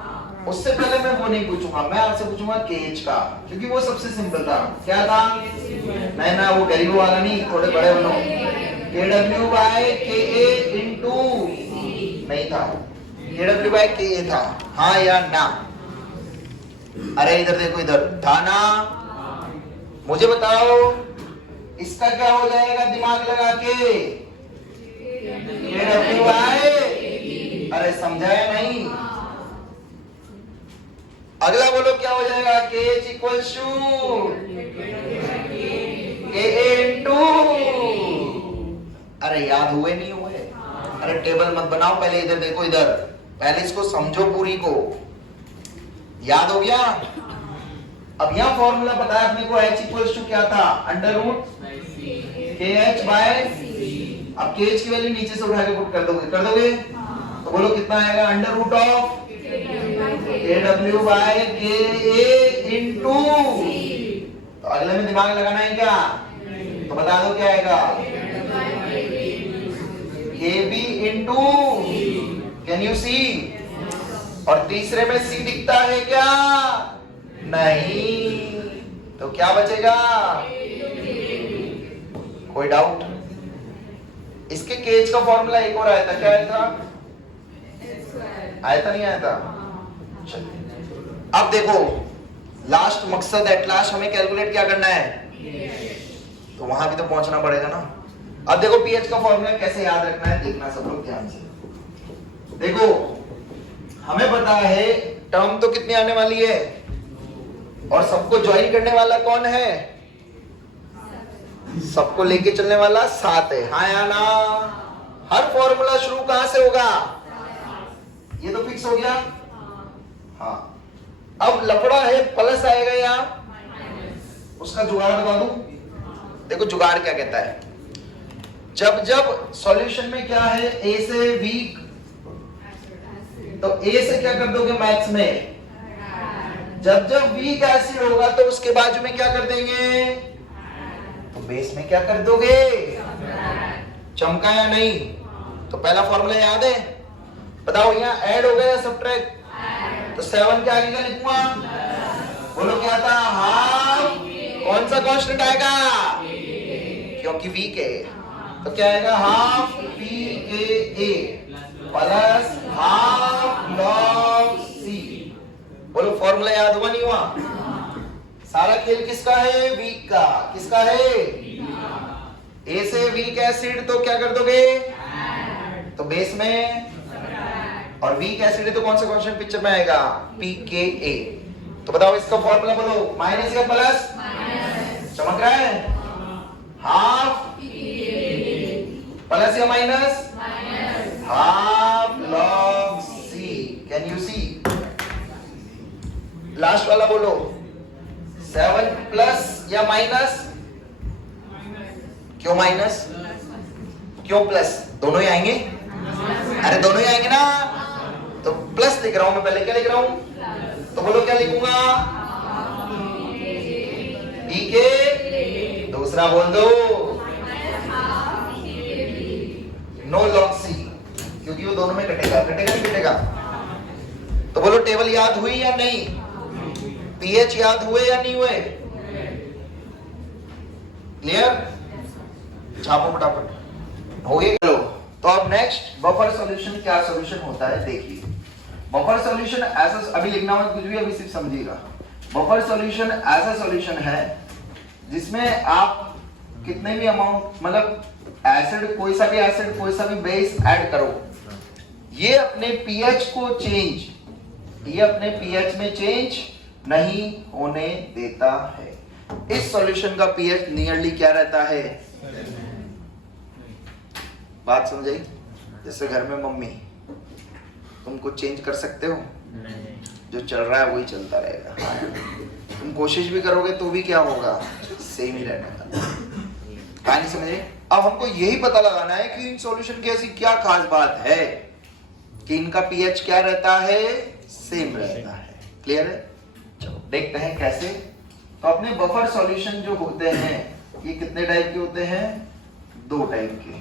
उससे पहले मैं वो नहीं पूछूंगा, मैं आपसे पूछूंगा के एच का, क्योंकि वो सबसे सिंपल था। क्या था? नहीं ना, वो गरीबों वाला नहीं, थोड़े बड़े बनो। के डब्ल्यू बाय के ए इंटू, नहीं था, के डब्ल्यू बाय के ए था, हाँ या ना? अरे इधर देखो, इधर था ना? मुझे बताओ इसका क्या हो जाएगा दिमाग लगा के? के डब्ल्यू बाय, अरे समझाया नहीं? अगला बोलो क्या हो जाएगा? के एच इक्वल टू के ए इंटू, अरे याद हुए नहीं हुए? अरे टेबल मत बनाओ, पहले इधर देखो, इधर पहले इसको समझो पूरी को। याद हो गया? अब यहां फॉर्मूला पता है अपने को, h इक्वल्स टू क्या था? अंडर रूट के एच बाय, अब के एच की वैल्यू नीचे से उठा के पुट कर दोगे? तो बोलो कितना आएगा? अंडर रूट ऑफ के डब्ल्यू बाय के ए इंटू, तो अगले में दिमाग लगाना है क्या? तो बता दो क्या आएगा? के बी इंटू, कैन यू सी? और तीसरे में सी दिखता है क्या? नहीं, तो क्या बचेगा? कोई डाउट? इसके केज का फॉर्मूला एक और आया था, क्या आया था? आया था नहीं आया था? अब देखो, लास्ट मकसद एट लास्ट हमें कैलकुलेट क्या करना है, तो वहां भी तो पहुंचना पड़ेगा ना। अब देखो पीएच का फॉर्मूला कैसे याद रखना है, देखना सब लोग ध्यान से। देखो हमें पता है टर्म तो कितनी आने वाली है, और सबको ज्वाइन करने वाला कौन है? सबको लेके चलने वाला 7 है, हाँ या ना? हर फॉर्मूला शुरू कहां से होगा? ये तो फिक्स हो गया। हाँ, अब लफड़ा है, प्लस आएगा या उसका जुगाड़ बता दूं? देखो जुगाड़ क्या कहता है, जब जब सॉल्यूशन में क्या है, ए से वीक, तो ए से क्या कर दोगे मैथ्स में? जब जब वीक एसिड होगा तो उसके बाजू में क्या कर देंगे? तो बेस में क्या कर दोगे? चमका या नहीं? तो पहला फॉर्मूला याद है? बताओ यहाँ ऐड हो गया सब्ट्रैक्ट, तो 7 के आगे क्या लिखूंगा? बोलो क्या था? हाफ, कौन सा कांस्टेंट आएगा? क्योंकि वीक है, तो क्या आएगा? हाफ पी के ए प्लस हाफ लॉग सी। बोलो फॉर्मूला याद हुआ नहीं हुआ? सारा खेल किसका है? वीक का। किसका है? ए से वीक एसिड, तो क्या कर दोगे? तो बेस में, और वीक एसिड है तो कौन सा कांस्टेंट पिक्चर में आएगा? पी के ए। तो बताओ इसका फॉर्मूला बोलो, माइनस या प्लस? चमक रहा है? हाफ प्लस या minus? Half log C, can you see? Last वाला बोलो, 7 प्लस या माइनस? क्यों माइनस, क्यों प्लस? दोनों ही आएंगे? अरे दोनों ही आएंगे ना, तो प्लस लिख रहा हूं मैं, पहले क्या लिख रहा हूं? तो बोलो क्या लिखूंगा? पी के, दूसरा बोल दो नो लॉग सी, क्योंकि वो दोनों में कटेगा, कटेगा नहीं कटेगा? तो बोलो टेबल याद हुई या नहीं? पीएच याद हुए या नहीं हुए? क्लियर? छापो फटाफट, हो गया? चलो, तो अब नेक्स्ट बफर सॉल्यूशन क्या सॉल्यूशन होता है देखिए। बफर सॉल्यूशन ऐसा, अभी लिखना हो कुछ भी, अभी सिर्फ समझिएगा। बफर सॉल्यूशन ऐसा सॉल्यूशन है जिसमें आप कितने भी अमाउंट, मतलब एसिड, कोई सा भी एसिड, कोई सा भी बेस ऐड करो, ये अपने पीएच को चेंज, ये अपने पीएच में चेंज नहीं होने देता है। इस सॉल्यूशन का पीएच नियरली क्या रहता है? बात समझाई? जैसे घर में मम्मी, तुम कुछ चेंज कर सकते हो? जो चल रहा है वही चलता रहेगा। तुम कोशिश भी करोगे तो भी क्या होगा? सेम ही रहने का। कहानी समझे? अब हमको यही पता लगाना है कि इन सॉल्यूशन की ऐसी क्या खास बात है कि इनका पीएच क्या रहता है? सेम रहता है। क्लियर है? चलो देखते हैं कैसे। तो अपने बफर सॉल्यूशन जो होते हैं ये कितने टाइप के होते हैं? 2 टाइप के।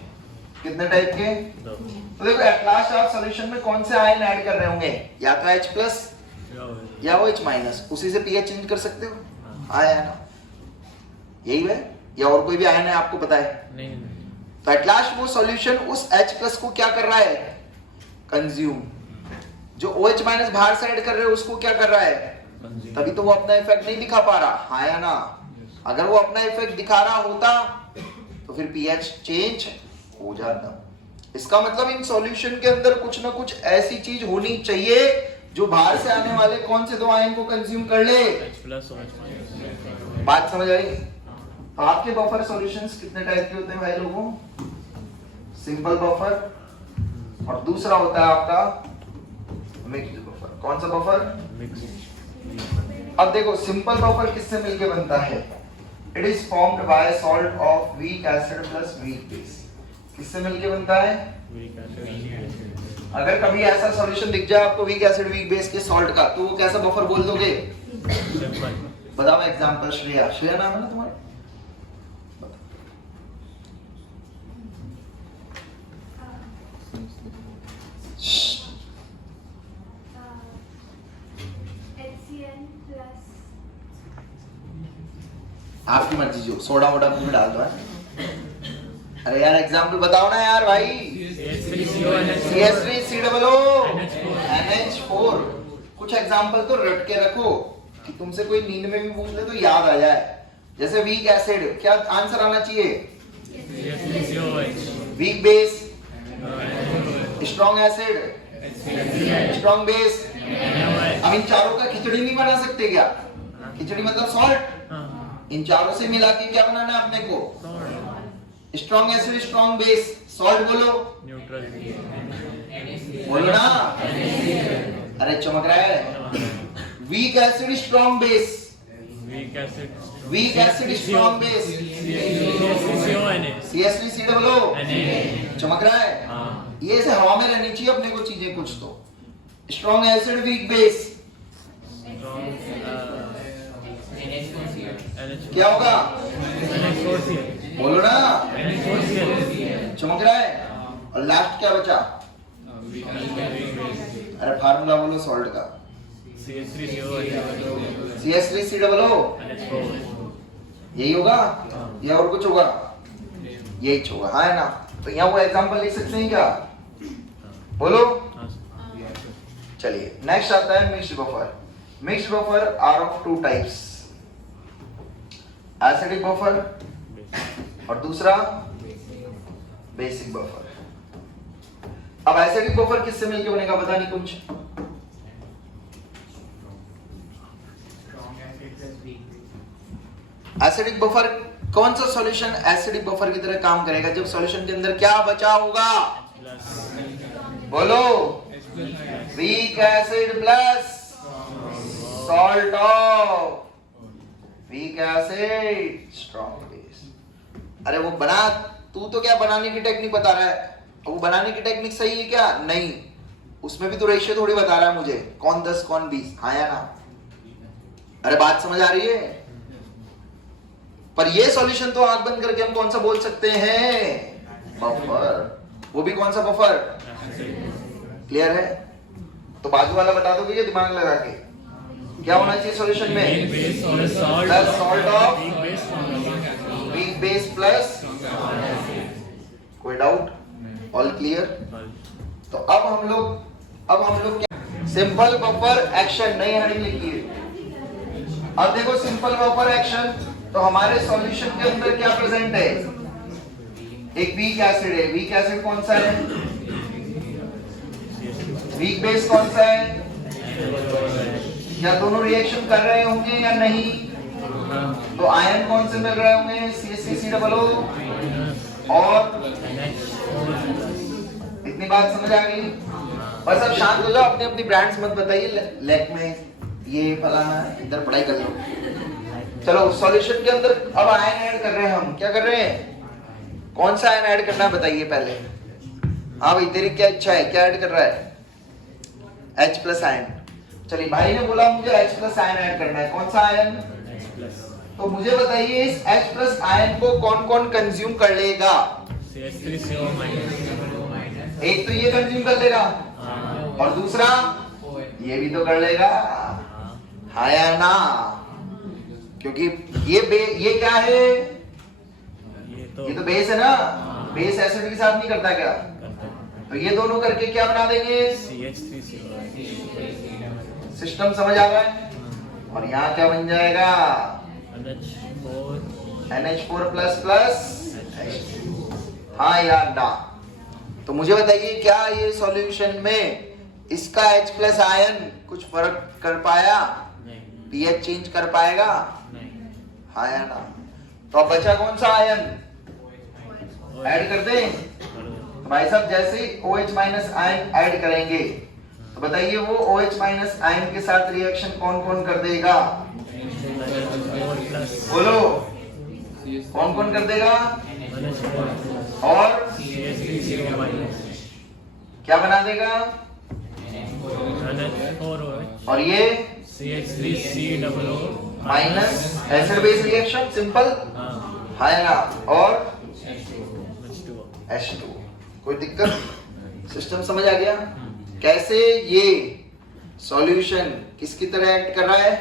कितने टाइप के? तो देखो एट लास्ट आप सॉल्यूशन में कौन से आयन ऐड कर रहे होंगे? या तो H प्लस या वो H माइनस, उसी से pH चेंज कर सकते हो। आयन यही है या और कोई भी आयन है आपको पता है? नहीं। तो एट लास्ट वो सॉल्यूशन उस H प्लस को क्या कर रहा है? कंज्यूम। जो OH माइनस बाहर से ऐड कर रहे हो उसको क्या कर रहा है? तभी तो वो अपना इफेक्ट नहीं दिखा पा रहा, हाँ या ना? अगर वो अपना इफेक्ट दिखा रहा होता तो फिर pH चेंज हो जाता। इसका मतलब इन सॉल्यूशन के अंदर कुछ ना कुछ ऐसी चीज होनी चाहिए जो बाहर से आने वाले कौन से दो आयन को कंज्यूम कर ले। बात समझ आई? तो आपके बफर सॉल्यूशंस कितने टाइप के होते हैं भाई लोगों? सिंपल बफर और दूसरा होता है आपका मिक्स्ड बफर। कौन सा बफर? अब देखो सिंपल बफर किससे मिलके बनता है? It is formed by salt of weak acid plus weak base. किससे मिलके बनता है? अगर कभी ऐसा सॉल्यूशन दिख जाए आपको वीक एसिड वीक बेस के सॉल्ट का, तो वो कैसा बफर बोल दोगे? बताओ एग्जांपल। श्रेया नाम है ना तुम्हारा? आपकी मर्जी, जो सोडा वोडा में डाल दो। अरे यार एग्जाम्पल बताओ ना यार भाई। CH3COONH4। कुछ एग्जाम्पल तो रट के रखो कि तुमसे कोई नींद में भी पूछ ले तो याद आ जाए। जैसे वीक एसिड, क्या आंसर आना चाहिए? Weak base, strong acid, strong base. अब इन चारों का खिचड़ी नहीं बना सकते क्या? खिचड़ी मतलब सॉल्ट। इन चारों से मिला के क्या बनाना है अपने को? Strong acid, strong base, salt बोलो। न्यूट्रल बोलो ना। अरे चमक रहा है। Weak acid, strong base, weak acid, strong base, CH3 बोलो। चमक रहा है। ये ऐसे हवा में रहनी चाहिए अपने को चीजें कुछ तो। स्ट्रॉन्ग एसिड, वीक बेस, क्या होगा? बोलो ना। चमक रहा है। और लास्ट क्या बचा? अरे फार्मूला बोलो सॉल्ट का। CH3COOH। यही होगा या और कुछ होगा? यही होगा, हाँ है ना? तो यहाँ वो एग्जांपल लिख सकते हैं क्या? बोलो। चलिए नेक्स्ट आता है mixed buffer. Mixed buffer are of two types, acidic buffer और दूसरा बेसिक बफर। अब एसिडिक बफर किससे मिलके बनेगा? पता नहीं कुछ। एसिडिक बफर कौन सा सॉल्यूशन एसिडिक बफर की तरह काम करेगा? जब सॉल्यूशन के अंदर क्या बचा होगा? बोलो। Weak acid plus salt of weak acid, strong base. अरे वो बना, तू तो क्या बनाने की टेक्निक बता रहा है? वो बनाने की टेक्निक सही है क्या? नहीं, उसमें भी तो रेशियो थोड़ी बता रहा है मुझे, कौन 10 कौन 20, हाँ या ना? अरे बात समझ आ रही है? पर ये सॉल्यूशन तो आंख बंद करके हम कौन सा बोल सकते हैं? बफर। वो भी कौन सा बफर? क्लियर है? तो बाजू वाला बता दोगे ये दिमाग लगा के क्या होना चाहिए सॉल्यूशन में? Plus salt of weak base plus. कोई डाउट? All clear? तो अब हम लोग क्या? सिंपल बफर एक्शन, नई हेडिंग लिखिए। अब देखो सिंपल बफर एक्शन, तो हमारे सॉल्यूशन के अंदर क्या प्रेजेंट है? एक वीक एसिड है। वीक एसिड कौन सा है? वीक बेस कौन सा है? या दोनों रिएक्शन कर रहे होंगे या नहीं? तो आयन कौन से मिल रहे होंगे? CH3COO और इतनी बात समझ आ गई? बस अब शांत हो जाओ, अपनी अपनी ब्रांड्स मत बताइए लैब में ये फलाना, इधर पढ़ाई कर लो। चलो सॉल्यूशन के अंदर अब आयन ऐड कर रहे हैं हम। क्या कर रहे हैं? कौन सा आयन ऐड करना है बताइए पहले। हाँ भाई तेरी क्या इच्छा है, क्या ऐड कर रहा है? H plus ion. चलिए भाई ने बोला मुझे H प्लस आयन ऐड करना है। कौन सा आयन? तो मुझे बताइए इस H प्लस आयन को कौन कौन कंज्यूम कर लेगा? CH3CO minus. एक तो ये कंज्यूम कर लेगा और दूसरा ये भी तो कर लेगा, हाँ या ना? क्योंकि ये क्या है? ये तो बेस है ना, बेस एसिड के साथ नहीं करता क्या? तो ये दोनों करके क्या बना देंगे? CH3CO। सिस्टम समझ आ गया है? और यहाँ क्या बन जाएगा? NH4 प्लस प्लस, हाँ या ना? तो मुझे बताइए क्या ये सॉल्यूशन में इसका H प्लस आयन कुछ फर्क कर पाया? पीएच चेंज कर पाएगा? हाँ या ना? तो अब बचा कौन सा आयन? ऐड कर दें? तो भाई साहब जैसे ही OH माइनस आयन ऐड करेंगे तो बताइए वो OH माइनस आयन के साथ रिएक्शन कौन कौन कर देगा? बोलो, कौन कौन कर देगा? और क्या बना देगा? और ये CH3COO minus acid base reaction simple, हाँ या ना? और H2। कोई दिक्कत? सिस्टम समझ आ गया? कैसे ये सॉल्यूशन किसकी तरह एक्ट कर रहा है?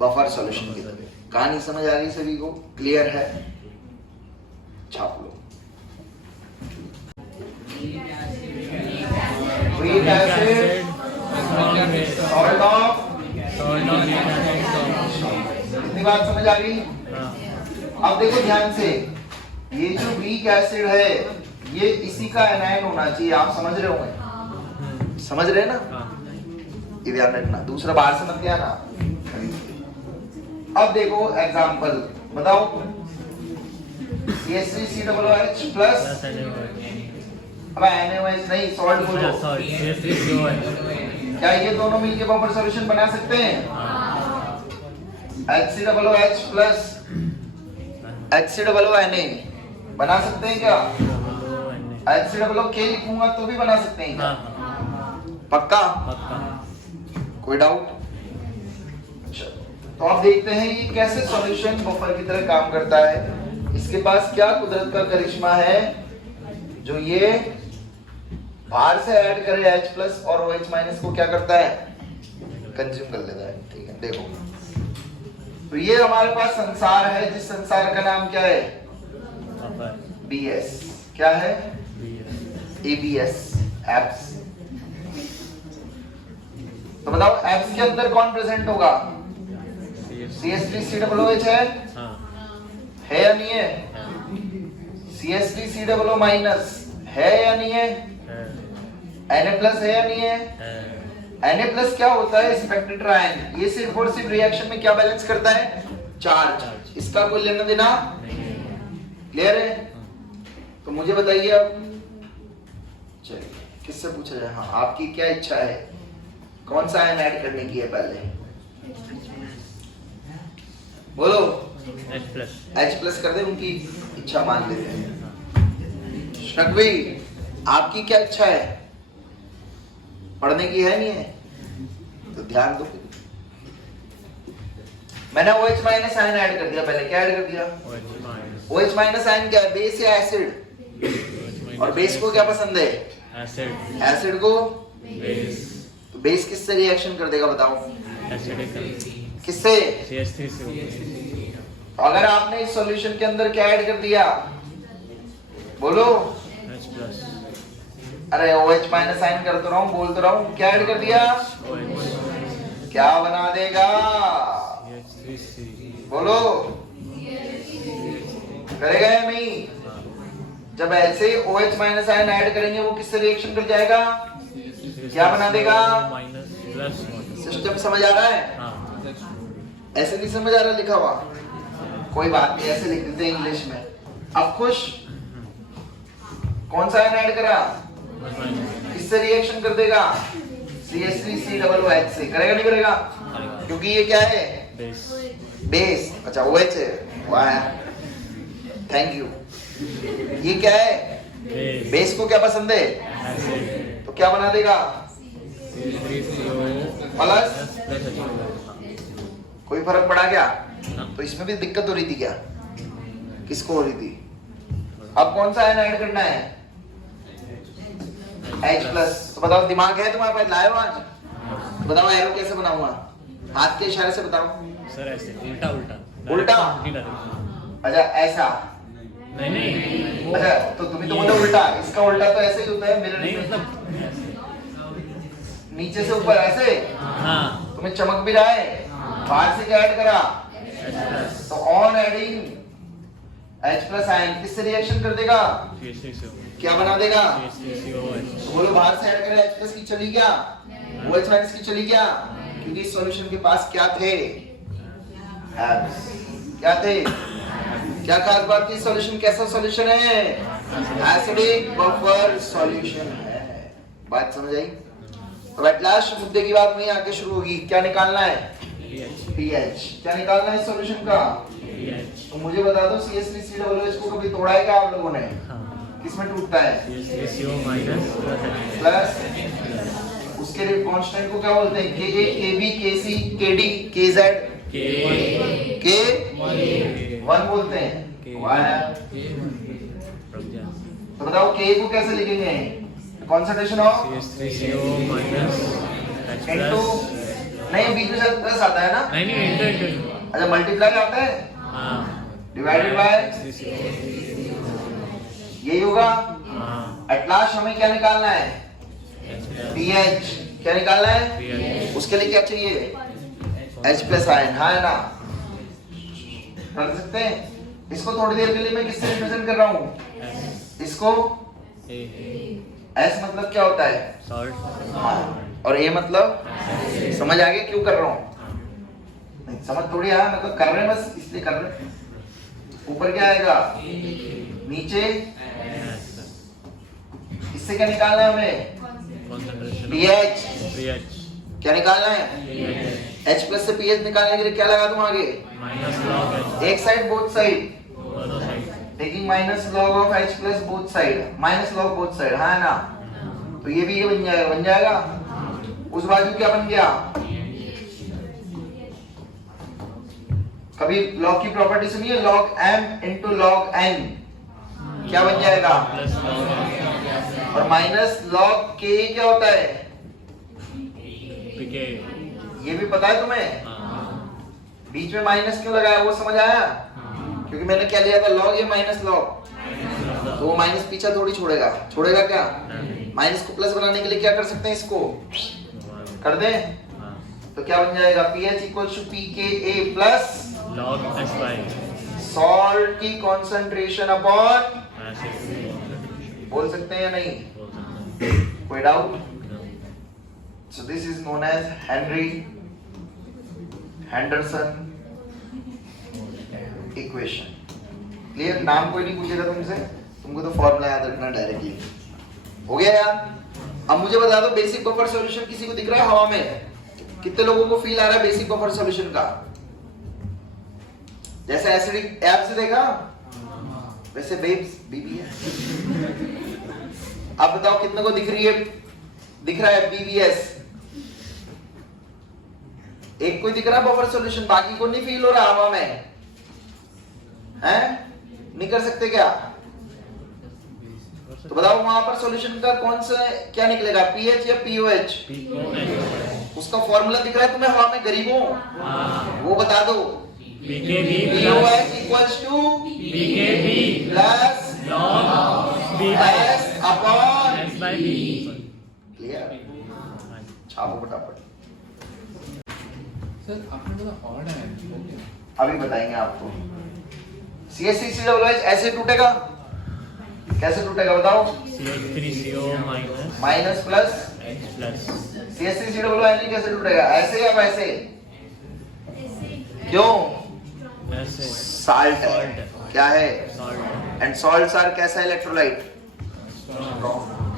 बफर सॉल्यूशन की तरह। कहानी समझ आ गई सभी को? क्लियर है? छाप लो। वीक एसिड सॉल्ट ऑफ, इतनी बात समझ आ गई? अब देखो ध्यान से, ये जो वीक एसिड है ये इसी का एनायन होना चाहिए, आप समझ रहे होंगे, समझ रहे हैं ना? ये ध्यान रखना, दूसरा बाहर से मत ले आना। अब देखो एग्जांपल बताओ, CH3COOH प्लस, अब NaOH नहीं, सॉल्ट बोलो, क्या ये दोनों मिलके बफर सॉल्यूशन बना सकते हैं? HCOOH प्लस HCOONA बना सकते हैं क्या? HCOOK लिखूंगा तो भी बना सकते हैं क्या? पक्का? कोई डाउट? तो आप देखते हैं ये कैसे सॉल्यूशन बफर की तरह काम करता है। इसके पास क्या कुदरत का करिश्मा है जो ये बाहर से ऐड करे H प्लस और OH माइनस को क्या करता है? कंज्यूम कर लेता है। ठीक है, देखो तो ये हमारे पास संसार है, जिस संसार का नाम क्या है? BS। क्या है? ABS, abs. तो बताओ एब्स के अंदर कौन प्रेजेंट होगा? CH3COOH है या नहीं है? CH3COO माइनस है या नहीं है? Na प्लस है या नहीं है? Na प्लस क्या होता है? स्पेक्ट्रेटर आयन। ये सिर्फ और सिर्फ रिएक्शन में क्या बैलेंस करता है? चार्ज। इसका कोई लेना देना? क्लियर है? तो मुझे बताइए अब, चलिए किससे पूछा जाए? हाँ, आपकी क्या इच्छा है? कौन सा आयन ऐड करने की है पहले? बोलो। H प्लस कर दे, उनकी इच्छा मान लेते हैं। शक्वी, आपकी क्या इच्छा है? पढ़ने की है नहीं है? तो ध्यान दो। मैंने OH माइनस आयन ऐड कर दिया। पहले क्या ऐड कर दिया? OH माइनस आयन क्या है? बेस या एसिड? और बेस को क्या पसंद है? एसिड। एसिड को बेस। तो बेस किससे रिएक्शन कर देगा बताओ? एसिडिक। किससे? CH3CO। अगर आपने इस सॉल्यूशन के अंदर क्या ऐड कर दिया? बोलो। H plus. अरे OH माइनस साइन कर तो रहा हूँ, बोल तो रहा हूँ, क्या ऐड कर दिया? क्या बना देगा? बोलो। करेगा या नहीं? जब ऐसे OH माइनस आयन ऐड करेंगे वो किससे रिएक्शन कर जाएगा? क्या बना देगा? सिस्टम समझ आ रहा है? ऐसे नहीं समझ आ रहा लिखा हुआ? कोई बात नहीं, ऐसे लिख देते हैं इंग्लिश में। अब खुश? कौन सा आयन ऐड करा? किससे रिएक्शन कर देगा? CH3COOH से। करेगा नहीं करेगा? क्योंकि ये क्या है? बेस। अच्छा OH है, वाह थैंक यू। ये क्या है? बेस को क्या पसंद है? तो क्या बना देगा? प्लस। कोई फर्क पड़ा क्या? तो इसमें भी दिक्कत हो रही थी क्या? किसको हो रही थी? अब कौन सा आयन ऐड करना है? H plus. तो बताओ दिमाग है तुम्हारे पास, लाए हो आज? तो बताओ एरो कैसे बनाऊंगा? हाथ के इशारे से बताओ। सर ऐसे उल्टा उल्टा उल्टा? अच्छा ऐसा? नहीं नहीं वो अच्छा तो तुम्हें तो बोला उल्टा, इसका उल्टा तो ऐसे ही होता है मेरे नहीं लिए। मतलब नीचे से ऊपर ऐसे? हाँ तुम्हें चमक भी रहा है, बाहर से क्या ऐड करा? H प्लस तो on adding H plus ion किससे रिएक्शन कर देगा? CH3CO क्या बना देगा? CH3COOH बोलो बाहर से ऐड करे H प्लस की चली गया, OH माइनस की चली गया, क्योंकि इस सॉल्यूशन के पास क्या थे? क्या थे? क्या खास बात थी? सॉल्यूशन कैसा सॉल्यूशन है? एसिडिक बफर सॉल्यूशन है। बात समझ आई? अब एट लास्ट मुद्दे की बात वहीं आके शुरू होगी। क्या निकालना है? pH। क्या निकालना है सॉल्यूशन का? pH तो मुझे बता दो CH3COOH को कभी तोड़ा है क्या आप लोगों ने? हाँ किसमें टूटता है? CH3CO माइनस प्लस उसके कांस्टेंट को क्या बोलते हैं? Ka, Kb, Kc, Kd, Kz, K K1 बोलते हैं। तो बताओ K को कैसे लिखेंगे? Concentration of CH3CO minus H into, plus नहीं बीच में शायद प्लस आता है ना? नहीं नहीं इंटू अच्छा मल्टीप्लाई आता है हाँ डिवाइडेड बाय, यही होगा। हाँ एट लास्ट हमें क्या निकालना है? H plus pH। क्या निकालना है? pH उसके लिए क्या चाहिए? H प्लस आयन, हाँ है ना? कर सकते हैं इसको। थोड़ी देर के लिए मैं किससे रिप्रेजेंट कर रहा हूँ? इसको A S मतलब क्या होता है? सॉल्ट हाँ, और A मतलब? समझ आ गया क्यों कर रहा हूँ? नहीं समझ थोड़ी आया, मतलब कर रहे हैं बस इसलिए कर रहे हैं। ऊपर क्या आएगा? नीचे इससे क्या निकालना है हमें? Concentration pH। pH क्या निकालना है? pH H प्लस से pH निकालने के लिए क्या लगा दूं आगे? माइनस लॉग H एक साइड बोथ साइड, दोनों side taking minus log of H plus both side, minus log both side, हाँ ना? तो ये भी ये बन जाएगा, बन जाएगा। उस बाजू क्या बन गया? कभी लॉग की प्रॉपर्टी सुनी है? log m into log n क्या बन जाएगा? प्लस लॉग और माइनस log k क्या होता है? PK ये भी पता है तुम्हें? हाँ बीच में माइनस क्यों लगाया वो समझ आया? क्योंकि मैंने क्या लिया था? log या माइनस log? तो वो माइनस पीछा थोड़ी छोड़ेगा, छोड़ेगा क्या? माइनस को प्लस बनाने के लिए क्या कर सकते हैं? इसको कर दें तो क्या बन जाएगा? pH equals to pKa plus log H by salt की कंसंट्रेशन अपॉन, एसिड बोल सकते हैं या नहीं? बोल सकते हैं कोई doubt? So this is known as Henderson equation. Clear? नाम कोई नहीं पूछेगा तुमसे, तुमको तो फॉर्मूला याद रखना डायरेक्टली। हो गया यार? अब मुझे बता दो बेसिक बफर सॉल्यूशन किसी को दिख रहा है हवा में? कितने लोगों को फील आ रहा है बेसिक बफर सॉल्यूशन का? जैसे एसिडिक ऐप से देखा वैसे बेब्स बीबी है। अब बताओ कितने को दिख रही है? दिख रहा है BBS? एक को दिख रहा है बफर सॉल्यूशन, बाकी को नहीं फील हो रहा हवा में? हैं? नहीं कर सकते क्या? तो बताओ वहां पर सॉल्यूशन का कौन सा क्या निकलेगा? pH या POH? उसका फॉर्मूला दिख रहा है तुम्हें हवा में गरीबों? वो बता दो। PKB POH equals to PKB plus log B by S upon X by B clear? छापो फटाफट। सर आपने बोला ऑड है, अभी बताएंगे आपको। CH3COOH ऐसे टूटेगा? कैसे टूटेगा बताओ? CH3CO minus minus plus H plus CH3COOH कैसे टूटेगा? ऐसे या वैसे? क्यों? ऐसे साल्ट है। Salt। क्या है? सॉल्ट एंड सॉल्ट्स आर कैसा इलेक्ट्रोलाइट?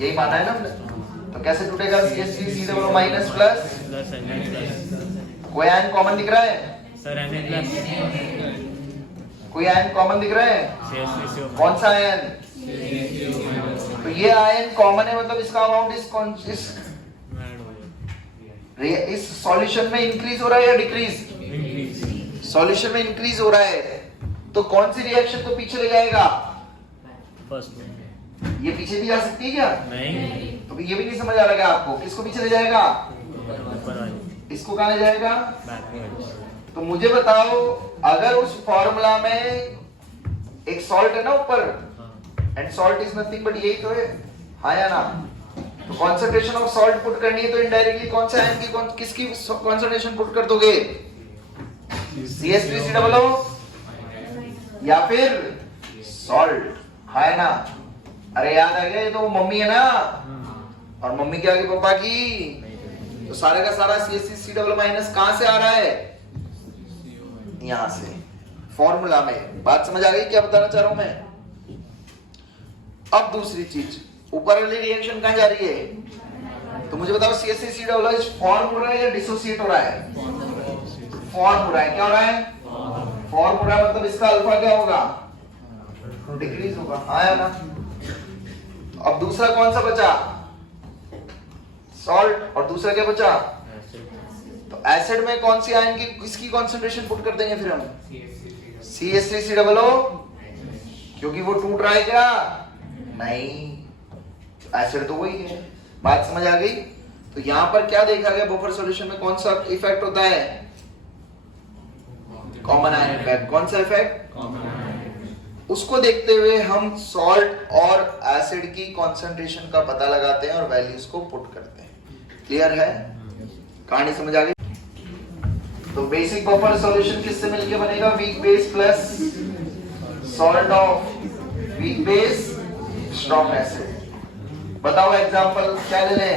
यही माना है ना हमने? तो कैसे टूटेगा? CH3COOH minus plus, plus Na plus कोई आयन कॉमन दिख रहा है? सर Na प्लस कोई आयन कॉमन दिख रहा है? CH3CO कौन सा आयन? तो ये आयन कॉमन है, मतलब इसका अमाउंट इस सॉल्यूशन में इंक्रीज हो रहा है या डिक्रीज? सॉल्यूशन में इंक्रीज हो रहा है, तो कौन सी रिएक्शन को पीछे ले जाएगा? First one. ये पीछे भी जा सकती है क्या? नहीं, तो ये भी नहीं समझ आ रहा क्या आपको? किसको पीछे ले जाएगा? ऊपर वाली इसको कहाँ ले जाएगा? बैकवर्ड्स। तो मुझे बताओ, अगर उस फॉर्मूला में एक सॉल्ट है ना ऊपर, and salt is nothing but यही तो है, हाँ या ना? तो कॉन्सेंट्रेशन ऑफ सॉल्ट पुट करनी है तो इनडायरेक्टली कौन सा आयन की किसकी कॉन्सेंट्रेशन पुट कर दोगे? CH3COO या फिर सॉल्ट, हाँ या ना? अरे याद आ गया, ये तो मम्मी है ना, और मम्मी के आगे पापा की, तो सारे का सारा CH3COO माइनस कहां से आ रहा है? यहां से, फॉर्मूला में। बात समझ आ गई क्या बताना चाह रहा हूं मैं? अब दूसरी चीज, ऊपर वाली रिएक्शन कहां जा रही है? तो मुझे बताओ, CH3COO फॉर्म हो रहा है या डिसोसिएट हो रहा है? फॉर्म हो रहा है। क्या हो रहा है? फॉर्म हो रहा है, मतलब इसका अल्फा क्या होगा? डिक्रीज होगा, हाँ या ना? अब दूसरा कौन सा बचा? सॉल्ट, और दूसरा क्या बचा? तो एसिड में कौन सी आयन की किसकी कंसंट्रेशन पुट कर देंगे फिर हम? CH3COO, क्योंकि वो टूट रहा है क्या? नहीं, एसिड तो वही है। बात समझ आ गई? तो यहां पर क्या देखा गया, बफर सॉल्यूशन में कौन सा इफेक्ट होता है? Common ion effect. कौन सा इफेक्ट? उसको देखते हुए हम सॉल्ट और एसिड की कंसंट्रेशन का पता लगाते हैं और वैल्यूज को पुट करते हैं। क्लियर है? कहानी समझ आ गई? तो बेसिक बफर सॉल्यूशन किससे मिलके बनेगा? Weak base plus salt of weak base strong acid. बताओ एग्जांपल क्या ले लें?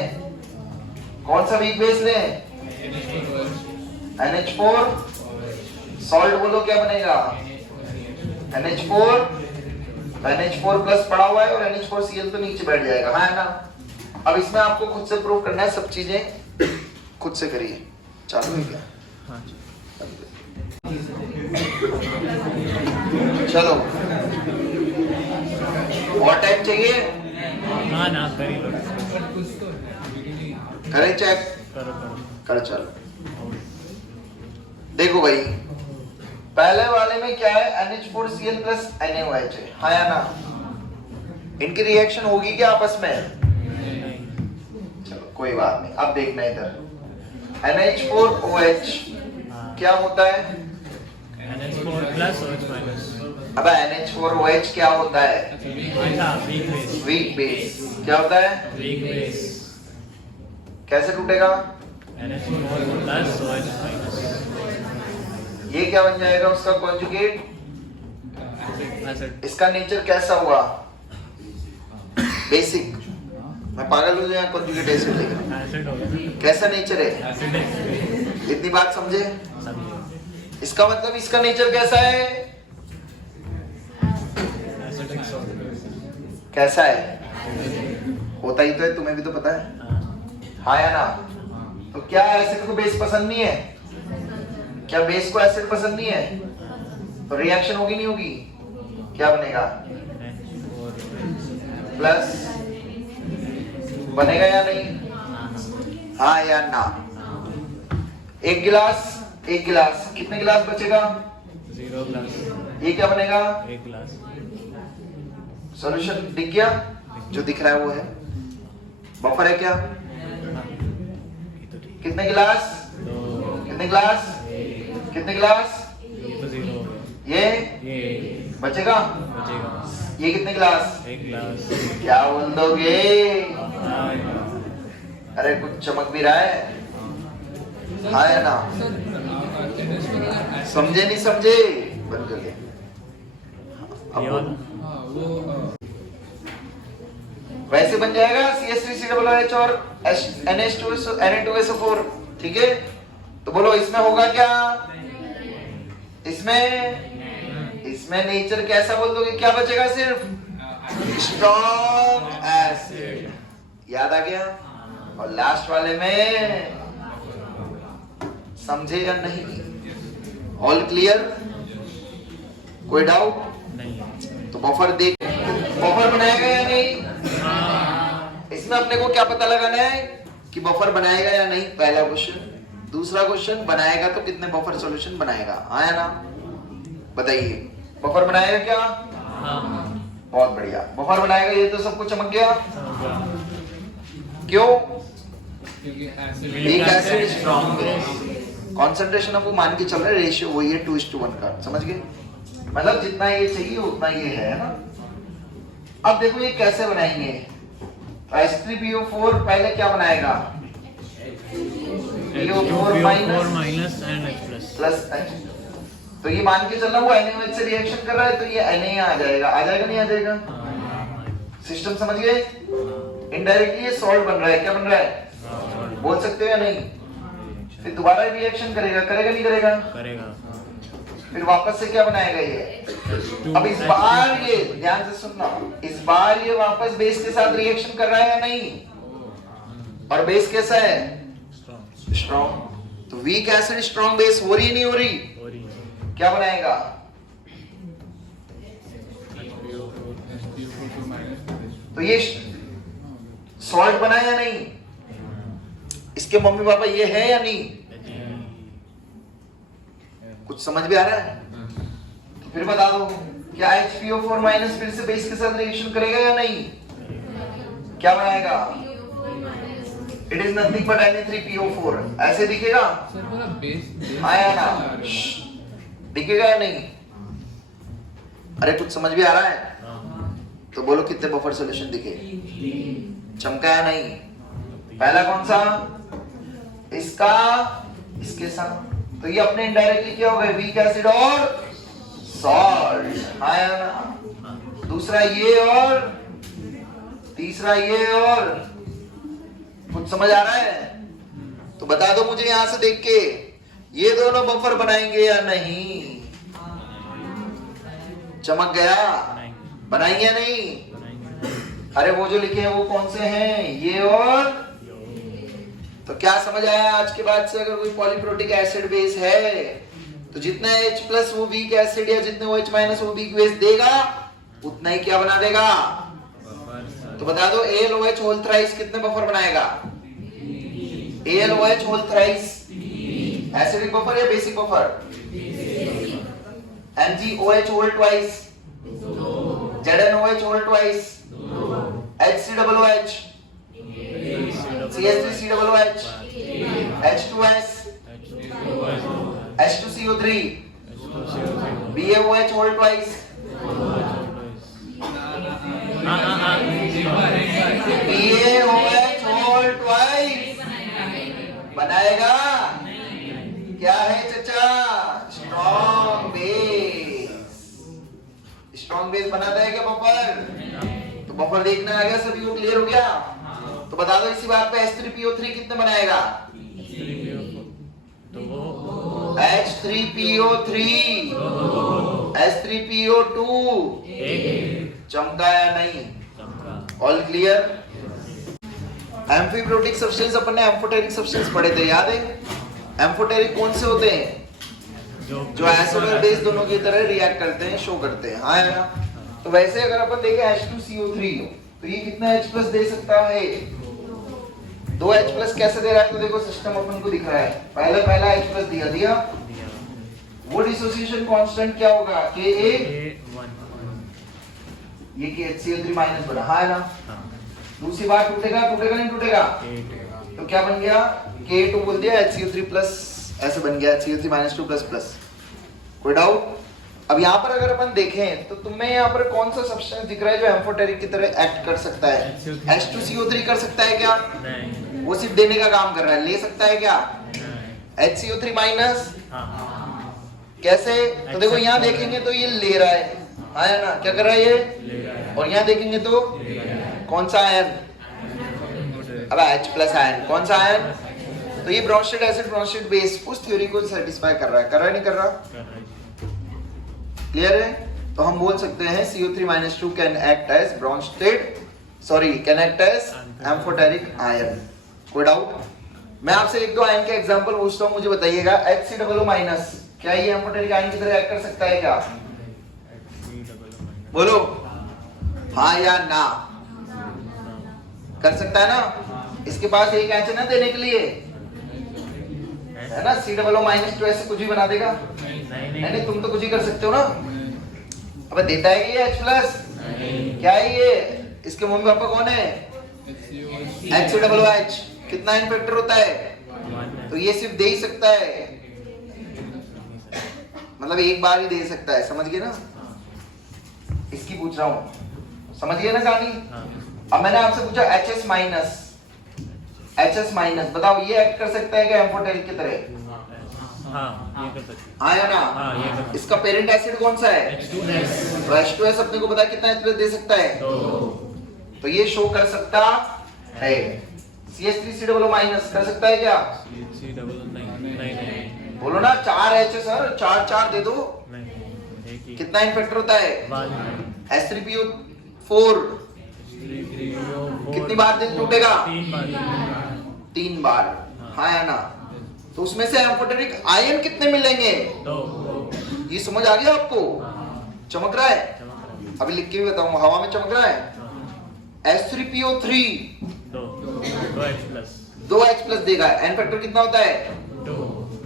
कौन सा वीक बेस लें? NH4। सॉल्ट बोलो क्या बनेगा? NH4। NH4 प्लस पड़ा हुआ है और NH4Cl तो नीचे बैठ जाएगा, हाँ है ना? अब इसमें आपको खुद से प्रूव करना है, सब चीजें खुद से करिए। चालू है क्या? हाँ। चलो, और टाइम चाहिए? हाँ ना, कर ही लो। करें चेक? करो करो। कर चलो। देखो भाई, पहले वाले में क्या है? NH4Cl प्लस NaOH है, हाँ या ना? इनकी रिएक्शन होगी क्या आपस में? चलो कोई बात नहीं। अब देखना इधर, NH4OH क्या होता है? NH4 plus OH minus. अब NH4OH क्या होता है? अच्छा, वीक बेस। वीक बेस क्या होता है? Weak base. कैसे टूटेगा? NH4 plus OH minus. ये क्या बन जाएगा उसका कॉन्जुगेट? एसिड। इसका नेचर कैसा हुआ? बेसिक। मैं पागल हो गया, कॉन्जुगेट एसिड लेकर। एसिड हो गया। कैसा नेचर है? एसिड है। इतनी बात समझे? समझे। इसका मतलब इसका नेचर कैसा है? Acidic salt. कैसा है? होता ही तो है, तुम्हें भी तो पता है, हाँ या ना? तो क्या एसिड को बेस पसंद नहीं है? क्या बेस को एसिड पसंद नहीं है? तो रिएक्शन होगी नहीं होगी? क्या बनेगा? प्लस बनेगा या नहीं? हाँ या ना? एक गिलास कितने गिलास बचेगा? 0 ग्लास। ये क्या बनेगा? 1 ग्लास। सॉल्यूशन दिख गया? जो दिख रहा है वो है बफर है क्या? हाँ, ये तो ठीक। कितने गिलास? तो कितने गिलास? कितने गिलास? ये तो 0 हो गया। ये बचेगा। ये कितने गिलास? 1 ग्लास। क्या बोल दोगे? हाँ, अरे कुछ चमक भी रहा है, हाँ या ना? समझे नहीं समझे? बंद कर दे। ये वाला। वैसे बन जाएगा CH3COOH और Na2SO4, ठीक है? तो बोलो इसमें होगा क्या? इसमें नेचर कैसा बोल दोगे? क्या बचेगा? सिर्फ स्ट्रॉन्ग एसिड। याद आ गया? और लास्ट वाले में समझेगा नहीं? All clear? कोई डाउट? नहीं। तो बफर देख, बफर बनाएगा या नहीं? इसमें अपने को क्या पता लगाना है कि बफर बनाएगा या नहीं? पहला क्वेश्चन। दूसरा क्वेश्चन, बनाएगा तो कितने बफर सॉल्यूशन बनाएगा, हाँ या ना? बताइए, बफर बनाएगा क्या? हाँ। बहुत बढ़िया, बफर बनाएगा ये तो सबको चमक गया। क्यों? क्योंकि acid weak acid strong base, concentration अब वो मान के चल रहे रेशियो वही है 2:1 का, समझ गए? मतलब जितना ये चाहिए उतना ये है ना। अब देखो ये कैसे बनाएंगे। H3PO4 पहले क्या बनाएगा? PO4 minus and H plus H। तो ये मान के चलना वो NaOH से रिएक्शन कर रहा है तो ये Na आ जाएगा, नहीं आ जाएगा? सिस्टम समझ गए? इनडायरेक्टली ये सॉल्ट बन रहा है, क्या बन रहा है? बोल सकते हो या नहीं? फिर दोबारा रिएक्शन करेगा, नहीं करेगा? फिर वापस से क्या बनाएगा ये? अब इस बार ये ध्यान से सुनना, इस बार ये वापस बेस के साथ रिएक्शन कर रहा है या नहीं? और बेस कैसा है? स्ट्रॉन्ग। तो वीक एसिड स्ट्रॉन्ग बेस हो रही नहीं हो रही? क्या बनाएगा? तो ये सॉल्ट बना या नहीं? इसके मम्मी पापा ये है या नहीं? कुछ समझ में आ रहा है? तो फिर बता दो, क्या HPO4 माइनस फिर से बेस के साथ रिएक्शन करेगा या नहीं? क्या बनाएगा? It is nothing but Na3PO4, ऐसे दिखेगा? सर पूरा बेस आया ना? दिखेगा या नहीं? अरे कुछ समझ में आ रहा है? तो बोलो कितने बफर सॉल्यूशन दिखे? चमका या नहीं? पहला कौन सा? इसका, इसके साथ। तो ये अपने इनडायरेक्टली क्या हो गए? वीक एसिड और सॉल्ट आया ना। दूसरा ये और तीसरा ये और, कुछ समझ आ रहा है? तो बता दो मुझे यहां से देख के, ये दोनों बफर बनाएंगे या नहीं? चमक गया? बनाएंगे या नहीं? अरे वो जो लिखे हैं वो कौन से हैं? ये और। तो क्या समझ आया आज के बाद से? अगर कोई पॉलीप्रोटिक एसिड बेस है तो जितना H प्लस वो वीक एसिड या जितने OH माइनस वो वीक बेस देगा उतना ही क्या बना देगा? तो बता दो AlOH होल थ्राइस कितने बफर बनाएगा? AlOH whole thrice acidic buffer या basic buffer? MgOH whole twice, ZnOH whole twice, HCOOH, CH3COOH, H2S, H2CO3, BaOH whole twice, BaOH whole twice बनाएगा? क्या है चचा? Strong base. स्ट्रॉन्ग बेस बनाता है क्या बफर? तो बफर देखना आ गया, सभी को क्लियर हो गया? तो बता दो इसी बात पे H3PO3 कितने बनाएगा? H3PO3, H3PO2 चमका या नहीं? All clear? एम्फीप्रोटिक सब्सटेंस अपन ने एम्फोटेरिक सब्सटेंस पढ़े थे, याद है? एम्फोटेरिक कौन से होते हैं? जो एसिड और बेस दोनों की तरह रिएक्ट करते हैं, शो करते हैं। हाँ है ना? तो वैसे अगर अपन देखें H2CO3 तो ये कितना H प्लस दे सकता है? 2 H प्लस कैसे दे रहा है? तो देखो सिस्टम अपन को दिख रहा है, पहला H प्लस दिया। वो डिसोसिएशन कांस्टेंट क्या होगा? Ka, ये कि HCl3 माइनस बना। हाँ है ना? दूसरी बार टूटेगा नहीं टूटेगा? तो क्या बन गया? Ka2 बोल दिया, HCl3 प्लस ऐसे बन गया, HCl3 माइनस 2 प्लस प्लस। कोई डाउट? अब यहाँ पर अगर अपन देखें तो तुम्हें यहाँ पर कौन सा सब्सटेंस दिख रहा है जो एम्फोटेरिक की तरह एक्ट कर सकता है? H2CO3 कर सकता है क्या? नहीं। वो सिर्फ देने का काम कर रहा है, ले सकता है क्या? HCO3 माइनस कैसे? तो देखो यहाँ देखेंगे तो ये ले रहा है, है ना? क्या कर रहा है ये? और यहाँ देखेंगे तो कौन सा आयन? अब H प्लस आयन, कौन सा आयन? तो ये ब्रोंस्टेड एसिड ब्रोंस्टेड बेस उस थ्योरी को सेटिस्फाई कर रहा है नहीं कर रहा? क्लियर है? तो हम बोल सकते हैं CO3-2 can act as can act as amphoteric ion. कोई डाउट? मैं आपसे एक दो आयन के एग्जांपल पूछता हूं, मुझे बताइएगा। HCOO- क्या ये एम्फोटेरिक आयन की तरह एक्ट कर सकता है क्या? बोलो हाँ या ना? कर सकता है ना? इसके पास एक एच ना देने के लिए, है ना? COO- ऐसे कुछ भी बना देगा? नहीं, तुम तो कुछ ही कर सकते हो ना। अब देता है कि ये H प्लस क्या है ये? इसके मम्मी पापा कौन है? HCOOH। कितना एन फैक्टर होता है? तो ये सिर्फ दे ही सकता है, मतलब एक बार ही दे सकता है, समझ गए ना? इसकी पूछ रहा हूं, समझ गए ना कहानी? अब मैंने आपसे पूछा HS माइनस, बताओ ये एक्ट कर सकता है क्या एम्फोटेरिक की तरह? हाँ, ये कर सकते हाँ या ना? हाँ, ये कर सकते। इसका पेरेंट एसिड कौन सा है? H2S। तो H2S अपने को पता है कितना H+ दे सकता है, तो ये शो कर सकता है। CH3COO माइनस कर सकता है क्या? नहीं, बोलो ना, 4 H है सर, 4 दे दो। नहीं, एक ही। कितना इन फैक्टर होता है? 1 H3PO4 कितनी बार दिन टूटेगा? 3 बार। हाँ या ना? तो उसमें से एम्फोटेरिक आयन कितने मिलेंगे? 2। ये समझ आ गया आपको? चमक रहा है? अभी लिख के भी बताऊंगा, हवा में चमक रहा है। H3PO3 2 H+ देगा, एन फैक्टर कितना होता है? 2।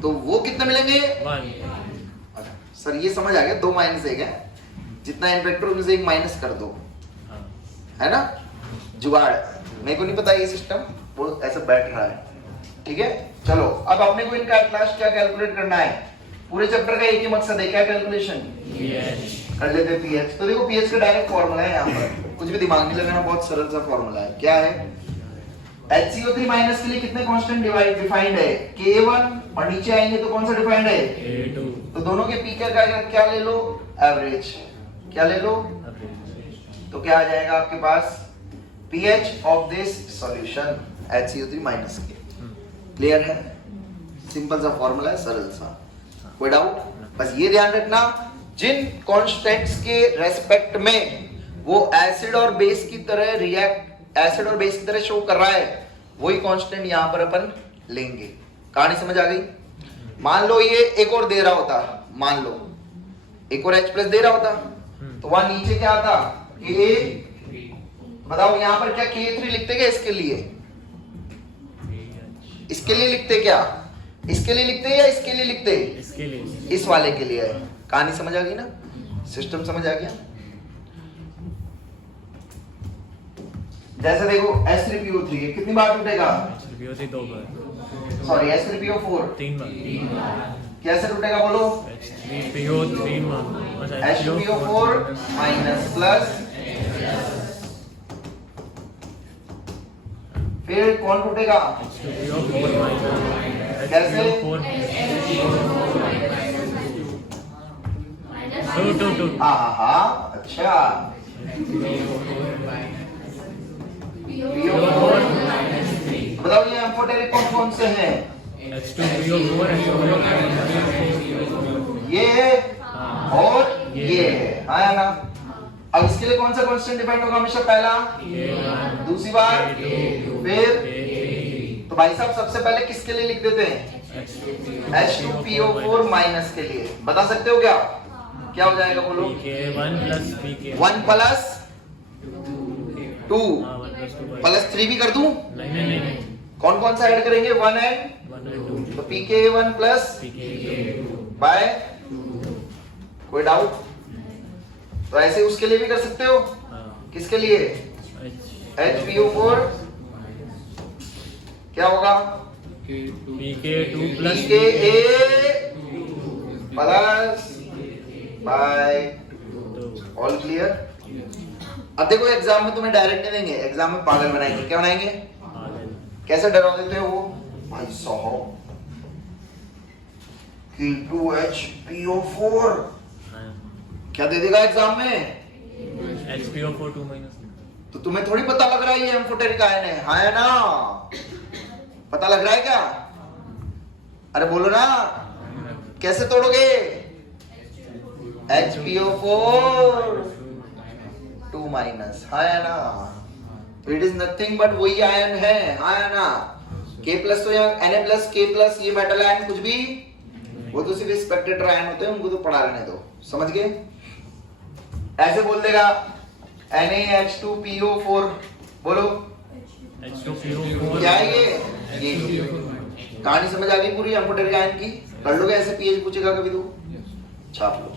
तो वो कितने मिलेंगे? 1। सर ये समझ आ गया, 2 - 1 है, जितना एन फैक्टर उनमें से 1 माइनस कर दो, है ना? जुगाड़, मेरे को नहीं पता ये सिस्टम, वो ऐसा बैठ रहा है। ठीक है, चलो अब अपने को इनका एटलास्ट क्या कैलकुलेट करना है? पूरे चैप्टर का एक ही मकसद है, क्या कैलकुलेशन? कर लेते हैं पीएच। तो देखो पीएच का डायरेक्ट फॉर्मूला है, यहाँ पर कुछ भी दिमाग नहीं लगाना, बहुत सरल सा फॉर्मूला है। क्या है? HCO3 माइनस के लिए कितने कांस्टेंट डिफाइंड है? K1, और नीचे आएंगे तो कौन सा डिफाइंड है? K2। तो दोनों के पीके का क्या ले लो? एवरेज। क्या ले लो? तो क्या आ जाएगा आपके पास? pH of this solution HCO3 minus के। क्लियर है? सिंपल सा फॉर्मूला है, सरल सा, कोई डाउट? बस ये ध्यान रखना, जिन कांस्टेंट्स के रेस्पेक्ट में वो एसिड और बेस की तरह एसिड और बेस की तरह शो कर रहा है, वही कांस्टेंट यहां पर अपन लेंगे। कहानी समझ आ गई? मान लो ये एक और दे रहा होता, मान लो एक और H+ दे रहा होता, तो वहां नीचे क्या आता? K, बताओ यहां पर क्या K3 लिखते क्या इसके लिए? इसके लिए लिखते क्या? इसके लिए लिखते या इसके लिए लिखते? इसके लिए, इस वाले के लिए है। कहानी समझ आ गई ना? सिस्टम समझ आ गया? जैसे देखो H3PO3 कितनी बार टूटेगा? H3PO3 2 बार। सॉरी H3PO4 3 बार। कैसे टूटेगा बोलो? H3PO 3 बार। H3PO4 माइनस प्लस, फिर कौन टूटेगा? H3PO4 minus. कैसे? H3PO4 2। हाँ, अच्छा। PO4 बताओ ये एम्फोटेरिक कौन से हैं? H2PO4 ये और ये है, हाँ या ना? अब इसके लिए कौन सा कांस्टेंट डिफाइंड होगा हमेशा? पहला, दूसरी बार, फिर तो भाई साहब सबसे पहले किसके लिए लिख देते हैं? H2PO4 माइनस के लिए। बता सकते हो क्या? क्या हो जाएगा बोलो? 1 प्लस PK 1 प्लस 2 हाँ, 1 प्लस 2 प्लस 3 भी कर दूं? नहीं। कौन सा ऐड करेंगे? 1 एंड 1 और 2 तो PK1 प्लस PK बाय, कोई डाउट? तो ऐसे उसके लिए भी कर सकते हो। किसके लिए? HPO4 क्या होगा? PK2 plus PKA plus by 2। All clear? अब देखो एग्जाम में तुम्हें डायरेक्ट नहीं देंगे, एग्जाम में पागल बनाएंगे। क्या बनाएंगे? कैसे डरा देते हो वो भाई साहब? K2HPO4 क्या दे देगा एग्जाम में? HPO4 2 minus. तो तुम्हें थोड़ी पता लग रहा है ये एम्फोटेरिक आयन है, हाँ या ना? पता लग रहा है क्या? अरे बोलो ना, कैसे तोड़ोगे? HPO4 2 माइनस, हाँ या ना? इट इज नथिंग बट वही आयन है, हाँ या ना? K प्लस तो यहाँ Na प्लस K प्लस ये मेटल आयन कुछ भी, वो तो सिर्फ स्पेक्टेटर आयन होते हैं, उनको तो पढ़ा लेने दो। समझ गए? ऐसे बोल देगा NaH2PO4 बोलो H2PO4 क्या है ये? कहानी समझ आ गई पूरी एम्फोटेरिक आयन की? कर लोगे ऐसे? पीएच पूछेगा कभी तो छाप लो।